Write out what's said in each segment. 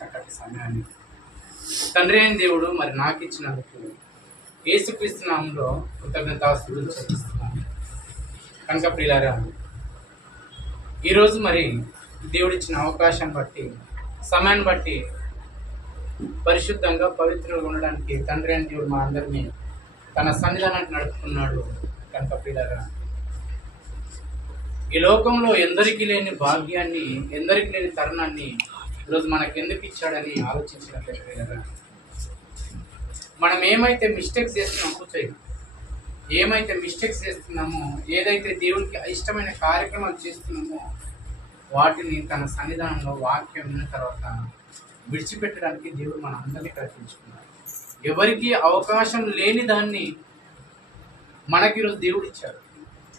చక్కటి సమయాన్ని తండ్రి అయిన దేవుడు మరి నాకు ఇచ్చినందుకు యేసుక్రీస్తు నామములో కృతజ్ఞతాస్తుతులు చెల్లిస్తున్నాను. కనుక ప్రియులారా, ఈరోజు మరి దేవుడిచ్చిన అవకాశం బట్టి, సమయాన్ని బట్టి పరిశుద్ధంగా పవిత్రంగా ఉండడానికి తండ్రి అయిన దేవుడు మా అందరినీ తన సన్నిధానానికి నడుపుతున్నాడు. కనుక ప్రియులారా, ఈ లోకంలో ఎందరికీ లేని భాగ్యాన్ని, ఎందరికీ లేని తరుణాన్ని ఈరోజు మనకు ఎందుకు ఇచ్చాడని ఆలోచించినట్లయితే, మనం ఏమైతే మిస్టేక్స్ చేస్తున్నామో కూర్చోయి, ఏమైతే మిస్టేక్స్ చేస్తున్నామో, ఏదైతే దేవుడికి ఇష్టమైన కార్యక్రమాలు చేస్తున్నామో వాటిని తన సన్నిధానంలో వాక్యం విన్న తర్వాత విడిచిపెట్టడానికి దేవుడు మన అందరినీ కల్పించుకున్నాడు. ఎవరికి అవకాశం లేని దాన్ని మనకి ఈరోజు దేవుడు ఇచ్చాడు.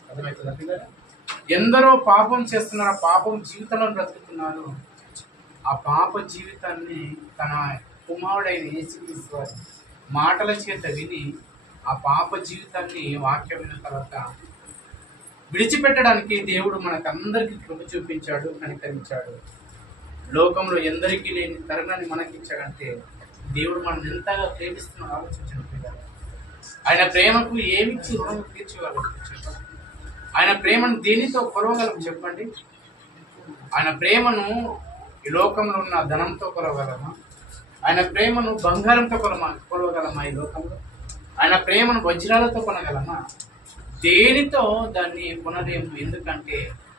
అర్థమవుతుందా పిల్లలు? ఎందరో పాపం చేస్తున్నారు, ఆ పాపం జీవితంలో బ్రతుకుతున్నారు. ఆ పాప జీవితాన్ని తన కుమారుడైన యేసుక్రీస్తు వారి మాటల చేత విని ఆ పాప జీవితాన్ని వాక్యం విన్న తర్వాత విడిచిపెట్టడానికి దేవుడు మనకందరికీ కృప చూపించాడు, కనికరించాడు. లోకంలో ఎందరికీ లేని తరుణాన్ని మనకి ఇచ్చాడంటే దేవుడు మనం ఎంతగా ప్రేమిస్తున్నాడో ఆలోచించండి. ఆయన ప్రేమకు ఏమిచ్చి రుణం తీర్చగలరు? ఆయన ప్రేమను దేనితో కొలవగలం చెప్పండి? ఆయన ప్రేమను ఈ లోకంలో ఉన్న ధనంతో కొలవగలమా? ఆయన ప్రేమను బంగారంతో కొలవగలమా ఈ లోకంలో? ఆయన ప్రేమను వజ్రాలతో కొనగలమా? దేనితో దాన్ని కొనలేము. ఎందుకంటే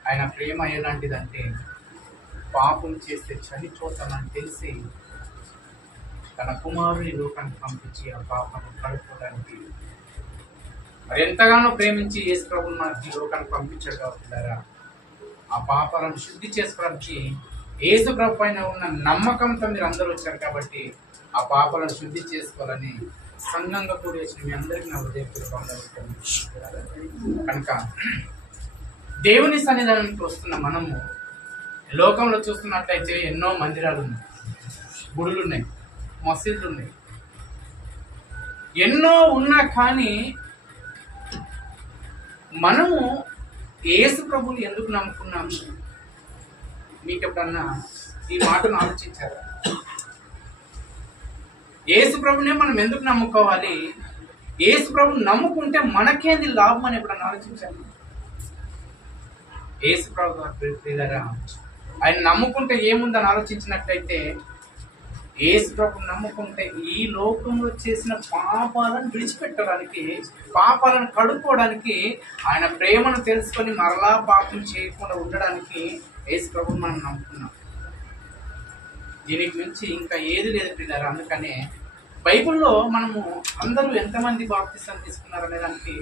ఆయన ప్రేమ ఎలాంటిదంటే పాపం చేస్తే చనిపోతామని తెలిసి తన కుమారుని లోకానికి పంపించి ఆ పాపను కడుక్కోవడానికి మరి ఎంతగానో ప్రేమించి యేసు ప్రభువుని మనకి లోకానికి పంపించాడు. కాబట్టి ఆ పాపాలను శుద్ధి చేసుకోవడానికి యేసు ప్రభు పైన ఉన్న నమ్మకంతో మీరు అందరూ వచ్చారు. కాబట్టి ఆ పాపాలను శుద్ధి చేసుకోవాలని సంఘంగా కూడి వచ్చిన మీ అందరికీ నా హృదయపూర్వకంగా కనుక దేవుని సన్నిధానానికి వస్తున్న మనము లోకంలో చూస్తున్నట్లయితే ఎన్నో మందిరాలు ఉన్నాయి, గుడులు ఉన్నాయి, మసీదులు ఉన్నాయి, ఎన్నో ఉన్నా కానీ మనము యేసు ప్రభువుని ఎందుకు నమ్ముకున్నాము? మీకు ఎప్పుడన్నా ఈ మాటను ఆలోచించారా? యేసు ప్రభునే మనం ఎందుకు నమ్ముకోవాలి? యేసు ప్రభుని నమ్ముకుంటే మనకేంది లాభం అని ఎప్పుడన్నా ఆలోచించాలి? యేసు ప్రభు ప్రియులారా, ఆయన నమ్ముకుంటే ఏముందని ఆలోచించినట్లయితే, యేసు ప్రభుని నమ్ముకుంటే ఈ లోకంలో చేసిన పాపాలను విడిచిపెట్టడానికి, పాపాలను కడుక్కోవడానికి, ఆయన ప్రేమను తెలుసుకొని మరలా పాపం చేయకుండా ఉండడానికి యేసు ప్రభుని మనం నమ్ముకున్నాం. దీనికి మించి ఇంకా ఏది లేదు పిల్లలు. అందుకనే బైబిల్లో మనము అందరూ ఎంతమంది బాప్తిసం తీసుకున్నారు అనే దానికి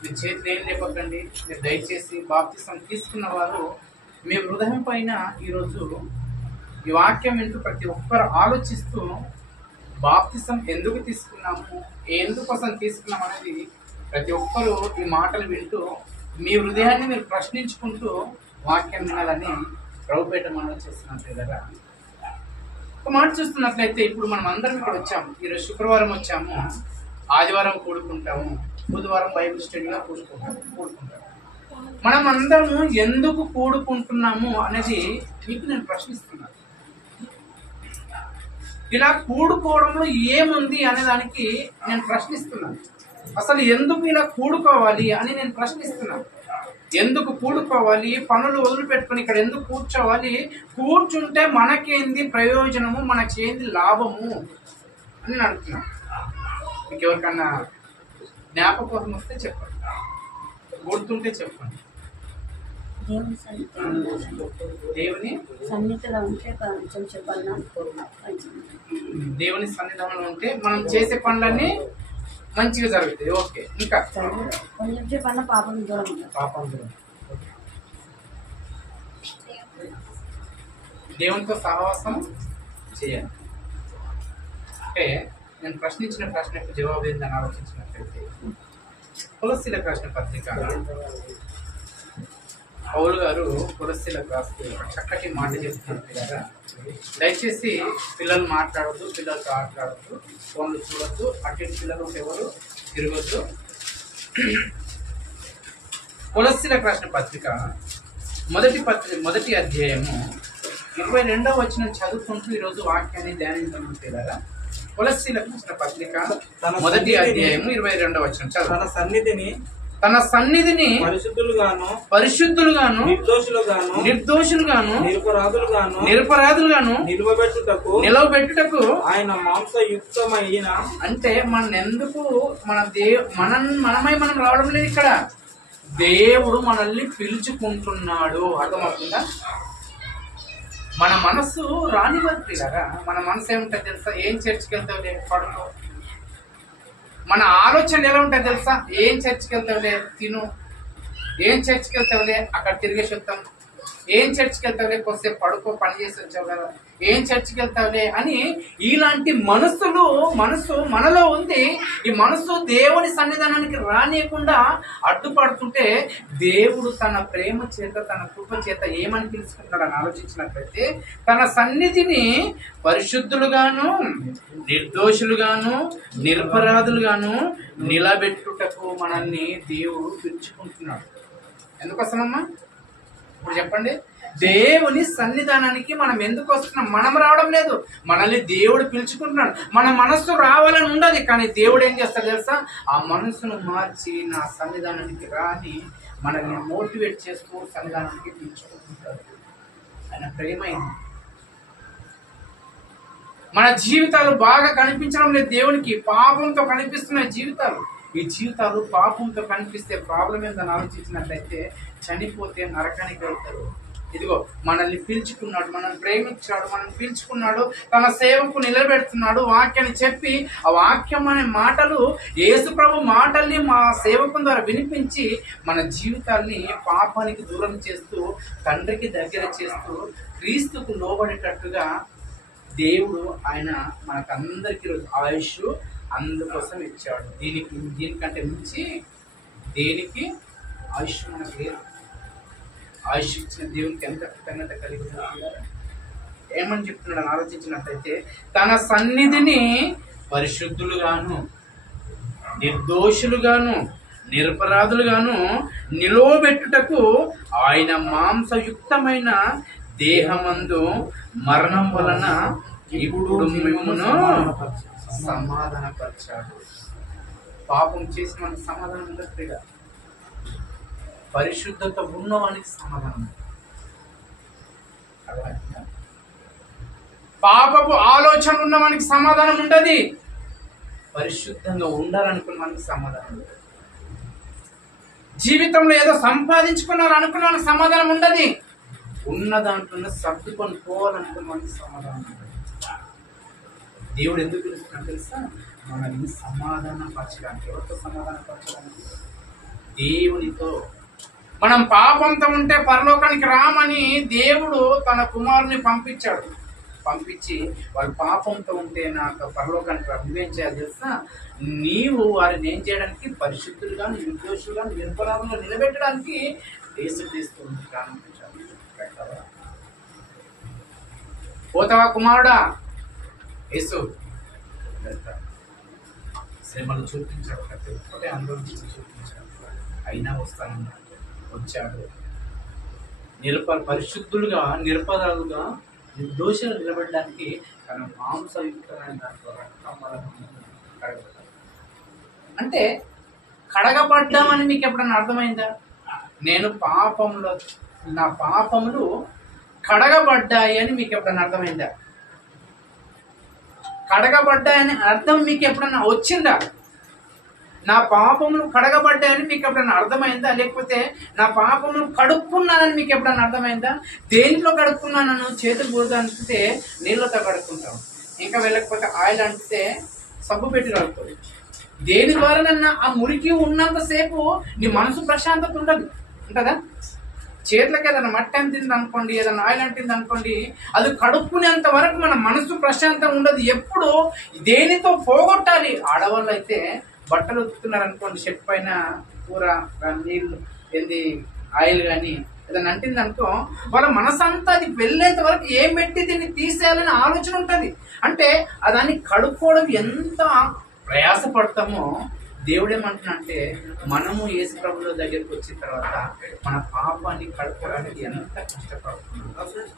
మీరు చేతులు ఏం లేపకండి. మీరు దయచేసి బాప్తిసం తీసుకున్న వారు మీ హృదయం పైన ఈరోజు ఈ వాక్యం వింటూ ప్రతి ఒక్కరు ఆలోచిస్తూ బాప్తిసం ఎందుకు తీసుకున్నాము, ఎందుకోసం తీసుకున్నాం అనేది ప్రతి ఒక్కరూ ఈ మాటలు వింటూ మీ హృదయాన్ని మీరు ప్రశ్నించుకుంటూ వాక్యం వినాలని ప్రభుపేట మనం చేస్తున్నట్టు కదా. ఒక మాట చూస్తున్నట్లయితే ఇప్పుడు మనం అందరం ఇక్కడ వచ్చాము. ఈరోజు శుక్రవారం వచ్చాము, ఆదివారం కూడుకుంటాము, బుధవారం బైబిల్ స్టడీగా కూడుకుంటాము. మనం అందరము ఎందుకు కూడుకుంటున్నాము అనేది మీకు నేను ప్రశ్నిస్తున్నాను. ఇలా కూడుకోవడంలో ఏముంది అనే దానికి నేను ప్రశ్నిస్తున్నాను. అసలు ఎందుకు ఇలా కూడుకోవాలి అని నేను ప్రశ్నిస్తున్నాను. ఎందుకు కూడుకోవాలి? పనులు వదిలిపెట్టుకుని ఇక్కడ ఎందుకు కూర్చోవాలి? కూర్చుంటే మనకేంది ప్రయోజనము, మనకేంది లాభము అని నేను అడుగుతున్నాను. మీకు ఎవరికన్నా జ్ఞాపకం వస్తే చెప్పండి, గుర్తుంటే చెప్పండి. దేవుని సన్నిధిలో ఉంటే కొంచెం చెప్పాలన్నా, దేవుని సన్నిధానంలో ఉంటే మనం చేసే పనులన్నీ మంచిగా జరుగుతాయి. ఓకే, ఇంకా కొంచెం చెప్పన్నా పాపం దూరం, పాపం దూరం. దేవునితో సహవాసం చేయాలి. అంటే నేను ప్రశ్నించిన ప్రశ్నకు జవాబు ఏందని ఆలోచించినట్లయితే, కొలస్సీలకు రాసిన పత్రిక పౌలు గారు కొలస్సీలకు రాస్తూ చక్కటి మాట చెప్తున్నారు కదా. దయచేసి పిల్లలు మాట్లాడద్దు, పిల్లలతో ఆటలాడద్దు, ఫోన్లు చూడొద్దు, అటు పిల్లలు ఎవరు తిరగొద్దు. కొలస్సీలకు రాసిన పత్రిక మొదటి అధ్యాయము 22వ వచనం చదువుకుంటూ ఈరోజు వాక్యాన్ని ధ్యానించమంటారా? కొలస్సీలకు రాసిన పత్రిక మొదటి అధ్యాయము 22వ వచనం చదువు. తన సన్నిధిని పరిశుద్ధులుగాను నిర్దోషులుగాను నిరపరాధులుగాను నిలవబెట్టుటకు ఆయన మాంసయుక్తమైన, అంటే మనమై మనం రావడం లేదు ఇక్కడ. దేవుడు మనల్ని పిలుచుకుంటున్నాడు. అర్థమవుతుందా? మన మనసు రానివ్వదు కదా. మన మనసు ఏముంటుంది తెలుసా? ఏం చర్చికి వెళ్తావులే పడుకో. మన ఆలోచన ఎలా ఉంటుంది తెలుసా? ఏం చర్చికి వెళ్తావులే తిను, ఏం చర్చికి వెళ్తావులే అక్కడ తిరిగేసి వస్తాం, ఏం చర్చికి వెళ్తావులే కొద్దిసేపు పడుకో, పని చేసి వచ్చావు కదా, ఏం చర్చికి వెళ్తావులే అని ఇలాంటి మనసు మనలో ఉంది. ఈ మనసు దేవుని సన్నిధానానికి రానియకుండా అడ్డుపడుతుంటే దేవుడు తన ప్రేమ చేత తన కృప చేత ఏమని పిలుచుకుంటాడు అని ఆలోచించినట్లయితే, తన సన్నిధిని పరిశుద్ధులుగాను నిర్దోషులుగాను నిరపరాధులుగాను నిలబెట్టుటకు మనల్ని దేవుడు పిలుచుకుంటున్నాడు. ఎందుకోసమమ్మా? ఇప్పుడు చెప్పండి. దేవుని సన్నిధానానికి మనం ఎందుకు వస్తున్నాం? మనం రావడం లేదు, మనల్ని దేవుడు పిలుచుకుంటున్నాడు. మన మనస్సు రావాలని ఉండదు, కానీ దేవుడు ఏం చేస్తాడు తెలుసా? ఆ మనస్సును మార్చి నా సన్నిధానానికి రాని మనల్ని మోటివేట్ చేస్తూ సన్నిధానానికి పిలుచుకుంటున్నాడు. ఆయన ప్రేమైంది. మన జీవితాలు బాగా కనిపించడం లేదు దేవునికి, పాపంతో కనిపిస్తున్నాయి జీవితాలు. ఈ జీవితాలు పాపంతో కనిపిస్తే ప్రాబ్లం ఏందని ఆలోచించినట్లయితే చనిపోతే నరకానికి వెళ్తారు. ఇదిగో మనల్ని పిలుచుకున్నాడు, మనల్ని ప్రేమించాడు, మనల్ని పిలుచుకున్నాడు, తన సేవకు నిలబెడుతున్నాడు. వాక్యాన్ని చెప్పి ఆ వాక్యం అనే మాటలు యేసుప్రభు మాటల్ని మా సేవకుని ద్వారా వినిపించి మన జీవితాల్ని పాపానికి దూరం చేస్తూ తండ్రికి దగ్గర చేస్తూ క్రీస్తుకు లోబడేటట్టుగా దేవుడు ఆయన మనకందరికీ ఆయుష్ అందుకోసం ఇచ్చాడు. దీనికంటే మించి దేనికి ఆయుష్ మనకు లేదు. ఆయుష్ ఇచ్చిన దేవునికి ఎంత కృతజ్ఞత కలిగి ఏమని చెప్తున్నాడు ఆలోచించినట్లయితే, తన సన్నిధిని పరిశుద్ధులుగాను నిర్దోషులుగాను నిరపరాధులుగాను నిలవబెట్టుటకు ఆయన మాంసయుక్తమైన దేహమందు మరణం వలన ఇప్పుడు మిమ్మును సమాధానపరిచాడు. పాపం చేసిన మనకి సమాధానం ఉండదు, పరిశుద్ధత ఉన్నవానికి సమాధానం. పాపపు ఆలోచన ఉన్న మనకి సమాధానం ఉండదు, పరిశుద్ధంగా ఉండాలనుకున్న మనకి సమాధానం ఉండదు. జీవితంలో ఏదో సంపాదించుకున్నారు అనుకున్న మనకి సమాధానం ఉండదు, ఉన్న దాంట్లో సర్దుకొని పోవాలనుకున్న మనకి సమాధానం ఉండదు. దేవుడు ఎందుకు పిలుస్తున్నాడు తెలుసా? మనల్ని సమాధానం పరచడానికి. ఎవరితో సమాధానం పరచడానికి? దేవునితో. మనం పాపంతో ఉంటే పరలోకానికి రామని దేవుడు తన కుమారుని పంపించి వాళ్ళు పాపంతో ఉంటే నాకు పరలోకానికి రా, నువ్వేం చేయాలి తెలుసా? నీవు వారిని ఏం చేయడానికి? పరిశుద్ధులుగా నిర్దోషులుగా నిరపరాధంగా నిలబెట్టడానికి యేసుక్రీస్తు ప్రారంభించాలి. పోతావా కుమారుడా? యేసు శ్రమలు చూపించాడు, ప్రతి ఒక్కటే అనుభవించి చూపించాడు. అయినా వస్తానన్నాడు, వచ్చాడు. పరిశుద్ధులుగా నిరపరాధులుగా నిర్దోషులు నిలబడడానికి తన మాంసయుక్తమైన దాంట్లో అంటే కడగబడ్డామని మీకు ఎప్పుడన్నా అర్థమైందా? నేను పాపంలో నా పాపములు కడగబడ్డాయి అని మీకు ఎప్పుడన్నా అర్థమైందా? కడగబడ్డాయని అర్థం మీకు ఎప్పుడన్నా వచ్చిందా? నా పాపములు కడగబడ్డాయని మీకు ఎప్పుడన్నా అర్థమైందా? లేకపోతే నా పాపములు కడుక్కున్నానని మీకు ఎప్పుడన్నా అర్థమైందా? దేంట్లో కడుక్కున్నానను? చేతులు బురద అంటితే నీళ్ళతో కడుక్కుంటాం, ఇంకా వెళ్ళకపోతే ఆయిల్ అంటితే సబ్బు పెట్టి కడుక్కోవాలి. దేని ద్వారానన్నా ఆ మురికి ఉన్నంతసేపు నీ మనసు ప్రశాంతత ఉంటుందా? చేతులకి ఏదైనా మట్టి అంటింది అనుకోండి, ఏదైనా ఆయిల్ అంటింది అనుకోండి, అది కడుక్కునేంత వరకు మన మనసు ప్రశాంతంగా ఉండదు. ఎప్పుడు దేనితో పోగొట్టాలి? ఆడవాళ్ళు అయితే బట్టలు ఉతుకుతున్నారు అనుకోండి, షర్ట్ పైన కూర నీళ్ళు ఏంది ఆయిల్ కానీ ఏదైనా అంటింది అనుకో, వాళ్ళ మనసంతా అది వెళ్ళేంత వరకు ఏం పెట్టి దీన్ని తీసేయాలని ఆలోచన ఉంటుంది. అంటే దాన్ని కడుక్కోవడం ఎంత ప్రయాసపడతామో దేవుడు ఏమంటున్నాడంటే, మనము యేసు ప్రభువుల దగ్గరికి వచ్చిన తర్వాత మన పాపాన్ని కడుక్కోవడానికి ఎంత కష్టపడుతున్నాం.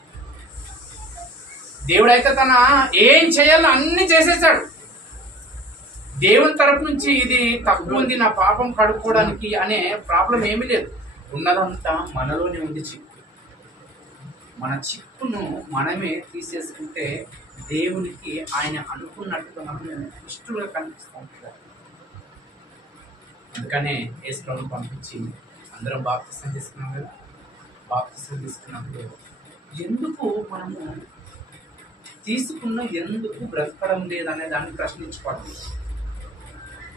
దేవుడైతే తన ఏం చేయాలో అన్ని చేసేసాడు. దేవుని తరపు నుంచి ఇది తప్పు ఉంది, నా పాపం కడుక్కోవడానికి అనే ప్రాబ్లం ఏమీ లేదు. ఉన్నదంతా మనలోనే ఉంది చిక్కు. మన చిక్కును మనమే తీసేసుకుంటే దేవునికి ఆయన అనుకున్నట్టుగా మనం ఇష్టలుగా కనిపిస్తాం కదా. అందుకనే యేసు ప్రభువుని పంపించి అందరం బాప్తిసం తీసుకున్నాం కదా. బాప్తిసం తీసుకున్నప్పుడు ఎందుకు మనము ఎందుకు బ్రతకడం లేదనే దాన్ని ప్రశ్నించుకోవాలి.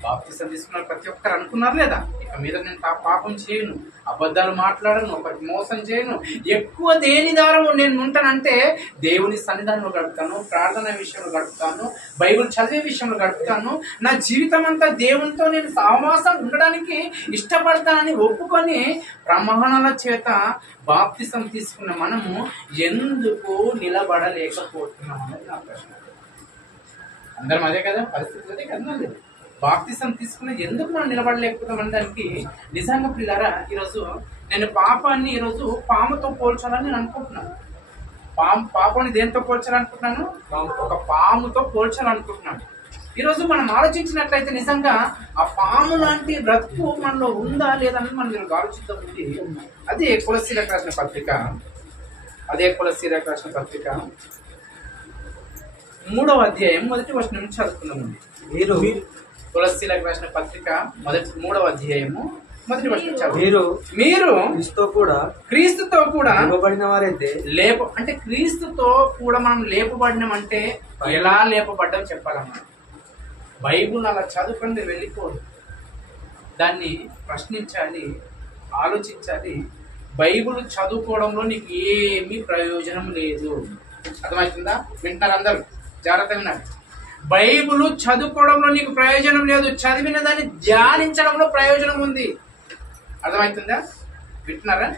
బాప్తిసం తీసుకున్న ప్రతి ఒక్కరు అనుకున్నారు లేదా, ఇక మీద నేను పాపం చేయను, అబద్ధాలు మాట్లాడను, ఒకటి మోసం చేయను, ఎక్కువ దేని ద్వారా నేను ఉంటానంటే దేవుని సన్నిధానంలో గడుపుతాను, ప్రార్థన విషయంలో గడుపుతాను, బైబిల్ చదివే విషయంలో గడుపుతాను, నా జీవితం అంతా దేవునితో నేను సహవాసం ఉండడానికి ఇష్టపడతానని ఒప్పుకొని ప్రమాణాల చేత బాప్తిసం తీసుకున్న మనము ఎందుకు నిలబడలేకపోతున్నాం అనేది నా ప్రశ్న. అందరం అదే కదా పరిస్థితి, అదే కదా. బాప్తిసం తీసుకుని ఎందుకు మనం నిలబడలేకపోతాం అనడానికి నిజంగా పిల్లారా, ఈరోజు నేను పాపాన్ని ఈరోజు పాముతో పోల్చాలని నేను అనుకుంటున్నాను. పాపాన్ని దేంతో పోల్చాలనుకుంటున్నాను? ఒక పాముతో పోల్చాలనుకుంటున్నాను. ఈరోజు మనం ఆలోచించినట్లయితే నిజంగా ఆ పాము లాంటి బ్రతుకు మనలో ఉందా లేదని మనం ఆలోచిద్దాం. అదే కొలస్సీలకు రాసిన పత్రిక, 3వ అధ్యాయం 1వ వచనం నుంచి చదువుకున్నామండి. కొలస్సీలకు రాసిన పత్రిక 3వ అధ్యాయము 1వ వచనం. మీరు క్రీస్తుతో కూడా లేపబడిన వారైతే అంటే క్రీస్తుతో కూడా మనం లేపబడినాం అంటే ఎలా లేపబడ్డం చెప్పాలమ్మా. బైబుల్ అలా చదువుకొని వెళ్ళిపోదు, దాన్ని ప్రశ్నించాలి, ఆలోచించాలి. బైబుల్ చదువుకోవడంలో నీకు ఏమీ ప్రయోజనం లేదు. అర్థమవుతుందా? వింటున్నారు అందరూ? జాగ్రత్తగా ఉన్నారు. బైబుల్ చదువుకోవడంలో నీకు ప్రయోజనం లేదు, చదివిన దాన్ని ధ్యానించడంలో ప్రయోజనం ఉంది. అర్థమవుతుందా? వింటున్నారా?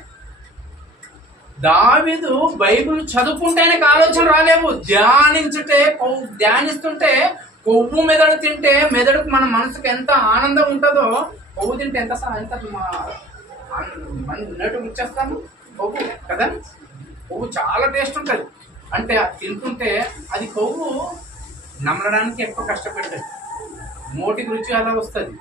దావీదు బైబుల్ చదువుకుంటే ఆయనకు ఆలోచన రాలేవు. ధ్యానిస్తుంటే కొవ్వు మెదడు తింటే మెదడుకు మన మనసుకు ఎంత ఆనందం ఉంటుందో, కొవ్వు తింటే ఎంత ఉన్నట్టు వచ్చేస్తాము. కొవ్వు కదా, కొవ్వు చాలా టేస్ట్ ఉంటుంది. అంటే తింటుంటే అది కొవ్వు నమ్మడానికి ఎక్కువ కష్టపెట్టదు, నోటికి రుచి అలా వస్తుంది.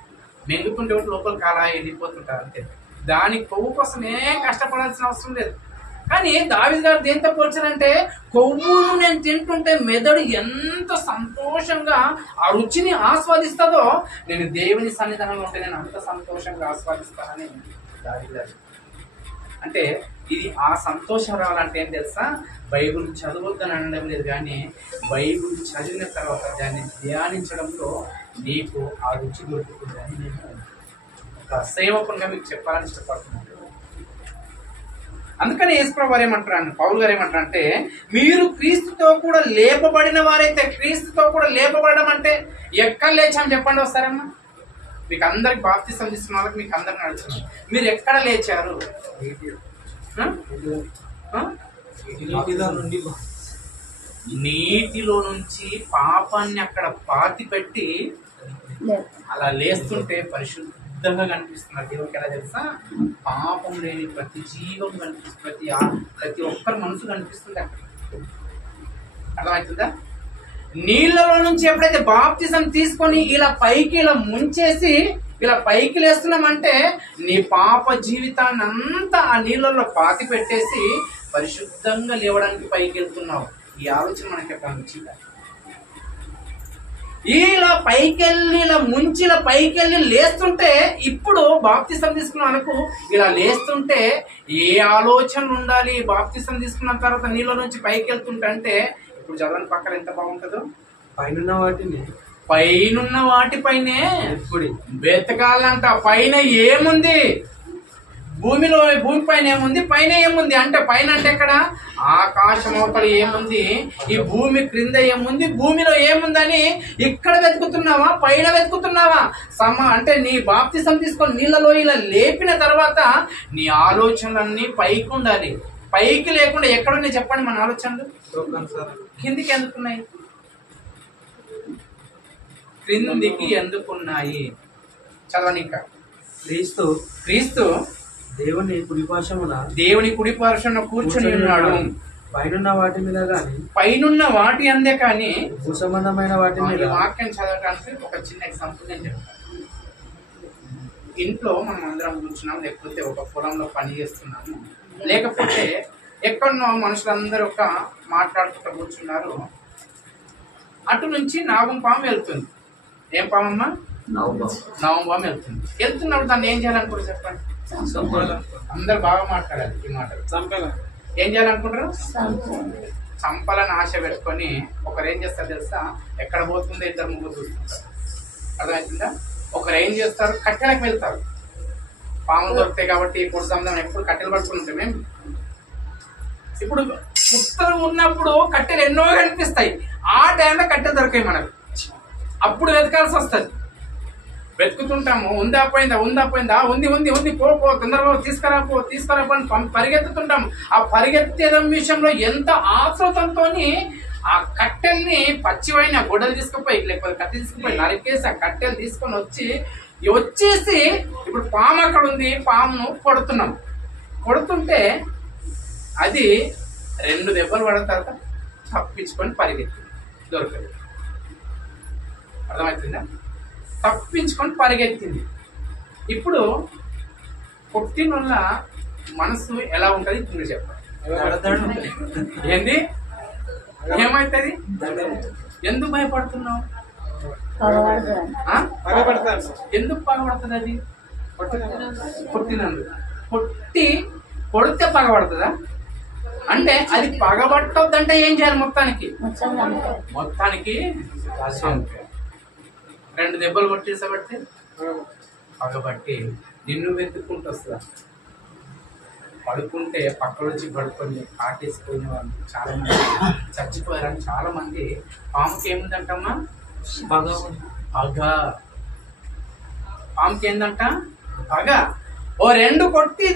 మెంగుతుంటే ఒకటి లోపలికి అలా వెళ్ళిపోతుంటారు అంతే. దాని కొవ్వు కోసం ఏం కష్టపడాల్సిన అవసరం లేదు. కానీ దావీదు గారు దేంతో పోల్చారంటే, కొవ్వును నేను తింటుంటే మెదడు ఎంత సంతోషంగా ఆ రుచిని ఆస్వాదిస్తుందో, నేను దేవుని సన్నిధానంలో ఉంటే నేను అంత సంతోషంగా ఆస్వాదిస్తానని దావీదు గారు. అంటే ఇది ఆ సంతోషం రావాలంటే ఏం తెలుసా? బైబుల్ చదవద్దని అనడం లేదు, కానీ బైబుల్ చదివిన తర్వాత దాన్ని ధ్యానించడంలో నీకు ఆ రుచి దొరుకుతుందని నేను ఒక సేవకునిగా మీకు చెప్పాలని ఇష్టపడుతున్నాను. అందుకని యేసుప్రభువు వారు ఏమంటారు, పౌలు గారు ఏమంటారు అంటే, మీరు క్రీస్తుతో కూడా లేపబడిన వారైతే. క్రీస్తుతో కూడా లేపబడడం అంటే ఎక్కడ లేచామని చెప్పండి ఒకసారమ్మా. మీకు అందరికి బాప్తిసం తీసుకున్న వాళ్ళకి మీకు అందరికి నడుచున్నారు. మీరు ఎక్కడ లేచారు? నీటిలో నుంచి పాపాన్ని అక్కడ పాతి పెట్టి అలా లేస్తుంటే పరిశుద్ధంగా కనిపిస్తున్నారు. దేవుడికి ఎలా తెలుసా? పాపం లేని ప్రతి జీవం కనిపిస్తుంది, ప్రతి ఒక్కరి మనసు కనిపిస్తుంది అక్కడ. అర్థమవుతుందా? నీళ్ళలో నుంచి ఎప్పుడైతే బాప్తిసం తీసుకొని ఇలా పైకి ఇలా ముంచేసి ఇలా పైకి లేస్తున్నామంటే నీ పాప జీవితాన్ని అంతా ఆ నీళ్ళల్లో పాతి పెట్టేసి పరిశుద్ధంగా లేవడానికి పైకి వెళ్తున్నావు. ఈ ఆలోచన మనకి ఎక్కడ వచ్చిందా? ఇలా పైకెళ్ళి ఇలా ముంచి ఇలా పైకెళ్ళి లేస్తుంటే, ఇప్పుడు బాప్తిసం తీసుకున్న మనకు ఇలా లేస్తుంటే ఏ ఆలోచన ఉండాలి? బాప్తిసం తీసుకున్న తర్వాత నీళ్ళ నుంచి పైకి వెళ్తుంటే అంటే, ఇప్పుడు చదవని పక్కన ఎంత బాగుంటుందో. పైనున్న వాటిపైనే వెతకాలంట. పైన ఏముంది? భూమి పైన ఏముంది? పైన ఏముంది అంటే, పైన అంటే ఎక్కడ? ఆకాశం అవతల ఏముంది, ఈ భూమి క్రింద ఏముంది, భూమిలో ఏముందని ఇక్కడ వెతుకుతున్నావా, పైన వెతుకుతున్నావా? అంటే నీ బాప్తిసం తీసుకొని నీళ్ళలో ఇలా లేపిన తర్వాత నీ ఆలోచనలన్నీ పైకి ఉండాలి. పైకి లేకుండా ఎక్కడున్నాయి చెప్పండి మన ఆలోచనలు? కిందికి ఎందుకున్నాయి? క్రిందికి ఎందుకున్నాయి? చదవని. ఇంకా క్రీస్తు దేవుని కుడి పార్శ్వమున కూర్చొని ఉన్నాడు. పైనున్న వాటి మీద కానీ పైనున్న వాటి అందే కానీ భూసంబంధమైన వాటి ఈ మీద వాక్యం చదవడానికి ఒక చిన్న ఎగ్జాంపుల్ నేను చెప్తాను. ఇంట్లో మనం అందరం కూర్చున్నాం, లేకపోతే ఒక పొలంలో పని చేస్తున్నాము, లేకపోతే ఎక్కడనో మనుషులందరూ ఒక మాట్లాడుతూ కూర్చున్నారు. అటు నుంచి నాగం పాము వెళ్తుంది. ఏం పామమ్మా? నాగం పాము వెళ్తుంది. వెళ్తున్నప్పుడు దాన్ని ఏం చేయాలనుకుంటారు చెప్పండి? అందరు బాగా మాట్లాడాలి ఈ మాటలు. ఏం చేయాలనుకుంటారు? చంపాలని ఆశ పెట్టుకొని ఒకరు ఏం చేస్తారు తెలుసా? ఎక్కడ పోతుందో ఇద్దరు ముగ్గురు చూస్తుంటారు. అర్థమవుతుందా? ఒకరు ఏం చేస్తారు? కట్టెలకు వెళ్తారు. పాములు దొరుకుతాయి కాబట్టి పొడి సంబంధం ఎప్పుడు కట్టెలు పట్టుకుని ఉంటాం. మేము ఇప్పుడు ఉత్తరం ఉన్నప్పుడు కట్టెలు ఎన్నో కనిపిస్తాయి. ఆ టైంలో కట్టెలు దొరికాయి మనకు, అప్పుడు వెతకాల్సి వస్తుంది. వెతుకుతుంటాము. ఉందా పోయిందా, ఉందా పోయిందా, ఉంది ఉంది ఉంది, పో పో తొందరగా తీసుకురా అని పరిగెత్తుతుంటాము. ఆ పరిగెత్తే విషయంలో ఎంత ఆతృతంతో ఆ కట్టెల్ని పచ్చివైన గొడ్డలు తీసుకుపోయి, లేకపోతే కట్టెలు తీసుకుపోయి నరికేసి ఆ కట్టెలు తీసుకొని వచ్చేసి ఇప్పుడు పాము అక్కడ ఉంది, పామును కొడుతున్నాం. కొడుతుంటే అది 2 దెబ్బలు పడిన తర్వాత తప్పించుకొని పరిగెత్తింది, దొరకదు. అర్థమవుతుందా? తప్పించుకొని పరిగెత్తింది. ఇప్పుడు కొట్టిన వల్ల మనసు ఎలా ఉంటుంది మీరు చెప్పండి. ఏంది ఏమైతుంది? ఎందుకు భయపడుతున్నావు? ఎందుకు పగబడుతుంది? అది కొట్టినందుకు. కొడితే పగబడుతుందా? అంటే అది పగబట్టొద్దంటే ఏం చేయాలి? మొత్తానికి 2 దెబ్బలు కొట్టేసబట్టి పగబట్టి నిన్ను వెతుక్కుంటూ వస్తుందా? పడుకుంటే పక్కన వచ్చి పడుకొని కాటేసిపోయిన వాళ్ళు చాలా మంది చచ్చిపోయారని చాలా మంది. పాముకి ఏముందంటమ్మా? పగ. పాముకి ఏందంట? పగ. ఓ 2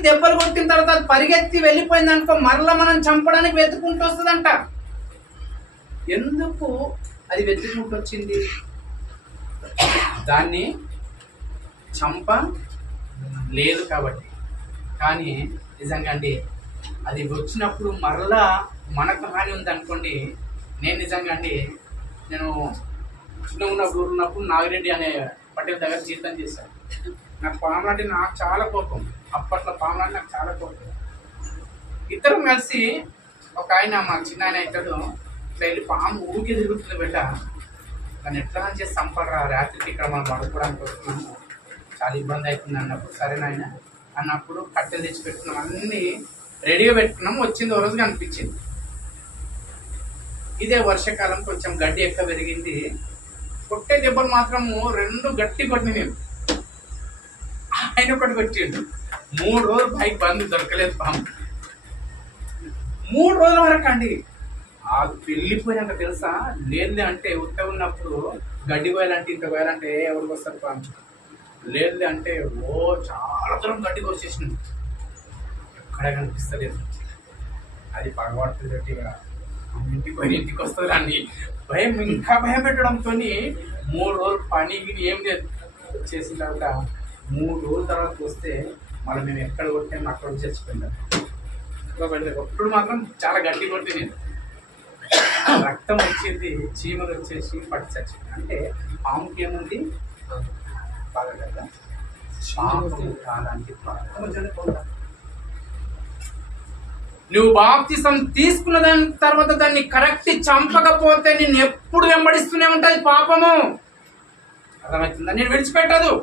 దెబ్బలు కొట్టిన తర్వాత అది పరిగెత్తి వెళ్ళిపోయింది అనుకో, మరలా మనం చంపడానికి వెతుకుంటూ వస్తుందంట. ఎందుకు అది వెతుకుంటూ వచ్చింది? దాన్ని చంప లేదు కాబట్టి. కానీ నిజంగా అండి అది వచ్చినప్పుడు మరలా మనకు హాని ఉంది అనుకోండి. నేను నిజంగా అండి నేను చిన్న ఉన్నప్పుడు నాగిరెడ్డి అనే పటేల్ దగ్గర జీతం చేశాను. నాకు పాములు అంటే నాకు చాలా కోపం. అప్పట్లో పాములు అంటే నాకు చాలా కోపం. ఇద్దరం కలిసి ఒక ఆయన, మా చిన్న ఆయన అవుతాడు, ఇట్లా వెళ్ళి పాము ఊరికి తిరుగుతుంది బిడ్డ, దాన్ని ఎట్లా చేసి చంపడరా, రాత్రికి ఇక్కడ మనం పడుకోవడానికి వస్తున్నాము, చాలా ఇబ్బంది అవుతుంది అన్నప్పుడు, సరేనాయన అన్నప్పుడు కట్టెలు తెచ్చి పెట్టుకున్నాం, అన్నీ రెడీగా పెట్టుకున్నాం. వచ్చింది ఓ రోజు కనిపించింది. ఇదే వర్షాకాలం, కొంచెం గడ్డి ఎక్కువ పెరిగింది. కొట్టే దెబ్బలు మాత్రము 2 గట్టి కొట్టిన నేను. ఆయన ఒకటి కొట్టిండు. 3 రోజులు బైక్ బంద్, దొరకలేదు పాము. 3 రోజుల వరకు అండి ఆ వెళ్ళిపోయినాక తెలుసా, లేదు అంటే ఉత్త ఉన్నప్పుడు గడ్డి కోయాలంటే ఇంత కోయాలంటే ఎవరికి వస్తారు పాము? లేదు అంటే చాలా దూరం గడ్డికి వచ్చేసింది, ఎక్కడ కనిపిస్తలేదు. అది పగబడుతుంది గట్టిగా, ఇంటికి వస్తుంది అండి. భయం, ఇంకా భయం పెట్టడంతో 3 రోజులు పని ఏం లేదు. వచ్చేసిన తర్వాత 3 రోజుల తర్వాత వస్తే మళ్ళీ మేము ఎక్కడ కొట్టాము అక్కడ చచ్చిపోయింది. అప్పుడు మాత్రం చాలా గట్టి కొట్టి నేను, రక్తం వచ్చింది, చీమలు వచ్చేసి పట్టి చచ్చిపోయింది. అంటే పాముకి ఏముంది? బాగా కదా. నువ్వు బాప్తిసం తీసుకున్న దాని తర్వాత దాన్ని కరెక్ట్ చంపకపోతే నేను ఎప్పుడు వెంబడిస్తూనే ఉంటుంది పాపము. అర్థమవుతుందా? నేను విడిచిపెట్టదు.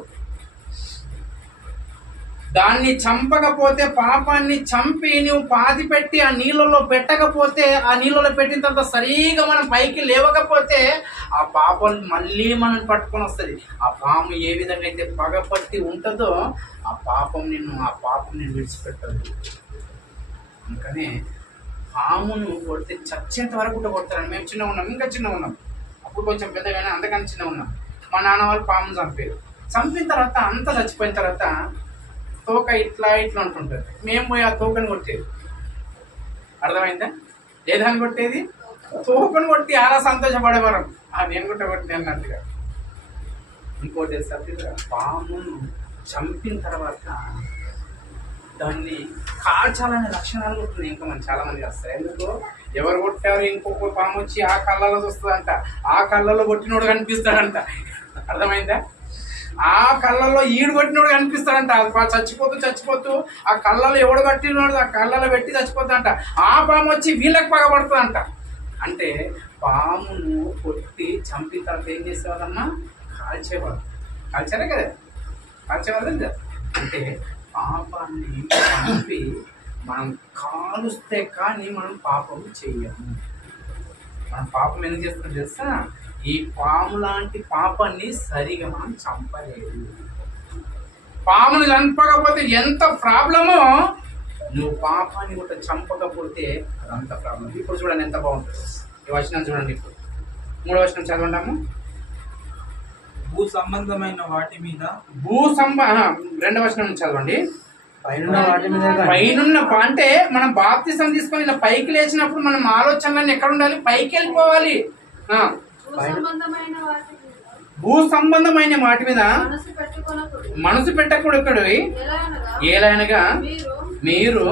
దాన్ని చంపకపోతే, పాపాన్ని చంపి నువ్వు పాతి పెట్టి ఆ నీళ్ళలో పెట్టకపోతే, ఆ నీళ్ళలో పెట్టిన తర్వాత సరిగా మనం పైకి లేవకపోతే ఆ పాపం మళ్ళీ మనం పట్టుకొని వస్తుంది. ఆ పాము ఏ విధంగా అయితే పగపట్టి ఉంటుందో ఆ పాపం నేను విడిచిపెట్టదు. అందుకనే పామును కొడితే చచ్చేంత వరకు కూడా కొడతారని. మేము చిన్నగా ఉన్నాం, ఇంకా చిన్నగా ఉన్నాం, అప్పుడు కొంచెం పెద్దగానే, అంతకన్నా చిన్నగా ఉన్నాం. మా నాన్న వాళ్ళు పామును చంపారు. చంపిన తర్వాత అంతా చచ్చిపోయిన తర్వాత తోక ఇట్లా ఉంటుంటుంది. మేము పోయి ఆ తోకను కొట్టేది. అర్థమైందా? ఏదాన్ని కొట్టేది? తోకను కొట్టి అలా సంతోషపడేవారం. నేను కొట్టి అన్నట్టుగా. ఇంకోటి పామును చంపిన తర్వాత దాన్ని కాల్చాలనే లక్షణాలు కూడా ఇంకా మనం చాలా మంది వస్తాయి. ఎందుకు? ఎవరు కొట్టారు ఇంకొక పాము వచ్చి ఆ కళ్ళలో చూస్తుందంట, ఆ కళ్ళలో కొట్టినోడు కనిపిస్తాడంట. అర్థమైందా? ఆ కళ్ళలో ఈడు కొట్టినోడు కనిపిస్తాడంట. చచ్చిపోతూ ఆ కళ్ళలో ఎవడు కట్టినోడు ఆ కళ్ళలో పెట్టి చచ్చిపోతుందంట. ఆ పాము వచ్చి వీళ్ళకి పగబడుతుందంట. అంటే పామును కొట్టి చంపిన తర్వాత ఏం చేసేవాళ్ళమ్మా? కాల్చేవాళ్ళు. కాల్చారా కదా? కాల్చేవాళ్ళు కదా. అంటే పాపాన్ని చంపి మనం కాలుస్తే కానీ మనం పాపం చెయ్యము. మనం పాపం ఎందుకు చేస్తాం తెలుసా? ఈ పాము లాంటి పాపాన్ని సరిగా మనం చంపలేదు. పాముని చంపకపోతే ఎంత ప్రాబ్లమో, నువ్వు పాపాన్ని కూడా చంపకపోతే అదంత ప్రాబ్లం. ఇప్పుడు చూడండి ఎంత బాగుంటుంది ఈ వచనం. చూడండి ఇప్పుడు 3వ వచనం చదవండాము. భూ సంబంధమైన వాటి మీద 2వ వచనం నుంచి చదవండి. పైనున్న వాటి మీద పైనున్న అంటే మనం బాప్తిసం తీసుకొని ఇలా పైకి లేచినప్పుడు మనం ఆలోచనలన్నీ ఎక్కడ ఉండాలి? పైకి వెళ్ళిపోవాలి. భూ సంబంధమైన వాటి మీద మనసు పెట్టకూడదు. ఏలైనగా మీరు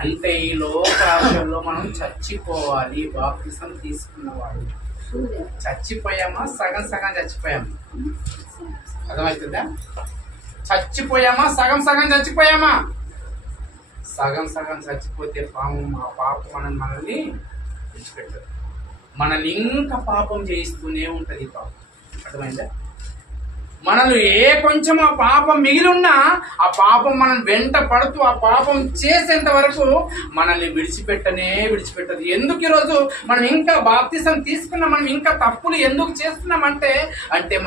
అంటే ఈ లోకాశంలో మనం చచ్చిపోవాలి. బాప్తిసం తీసుకున్నవాడు చచ్చిపోయామా? సగం సగం చచ్చిపోయామా? అర్థమవుతుందా? చచ్చిపోయామా? సగం సగం చచ్చిపోయామా? సగం సగం చచ్చిపోతే పాము ఆ పాపం మనల్ని విడిచిపెట్టదు. మనల్ని ఇంకా పాపం చేయిస్తూనే ఉంటుంది ఈ పాపం. అర్థమైందా? మనలో ఏ కొంచెం ఆ పాపం మిగిలి ఉన్నా ఆ పాపం మనం వెంట పడుతూ ఆ పాపం చేసేంత వరకు మనల్ని విడిచిపెట్టదు. ఎందుకు ఈరోజు మనం ఇంకా బాప్తిసం తీసుకున్నాం, మనం ఇంకా తప్పులు ఎందుకు చేస్తున్నామంటే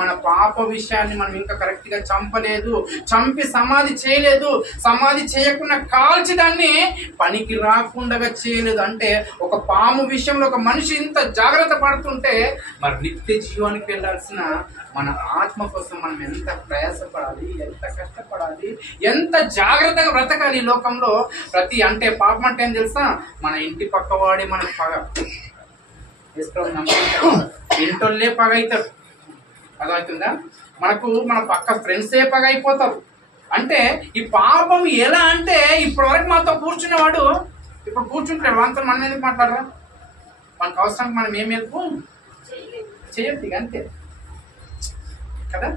మన పాప విషయాన్ని మనం ఇంకా కరెక్ట్ గా చంపలేదు, చంపి సమాధి చేయలేదు, సమాధి చేయకుండా కాల్చి దాన్ని పనికి రాకుండా చేయలేదు. అంటే ఒక పాము విషయంలో ఒక మనిషి ఇంత జాగ్రత్త పడుతుంటే మరి నిత్య జీవానికి వెళ్ళాల్సిన మన ఆత్మ కోసం మనం ఎంత ప్రయాసపడాలి, ఎంత కష్టపడాలి, ఎంత జాగ్రత్తగా బ్రతకాలి ఈ లోకంలో. అంటే పాపం అంటే ఏం తెలుసా? మన ఇంటి పక్కవాడి మనకు పగ ఇంటోళ్ళే పగ అవుతారు. అర్థమవుతుందా? మన పక్క ఫ్రెండ్సే పగ అయిపోతారు. అంటే ఈ పాపం ఎలా అంటే ఇప్పటి వరకు మాతో కూర్చునేవాడు ఇప్పుడు కూర్చుంటాడు. వాళ్ళతో మనం ఎందుకు మాట్లాడరా? మనకు అవసరానికి మనం ఏం హెల్ప్ చేయొద్దు ఇక, అంతే కదా.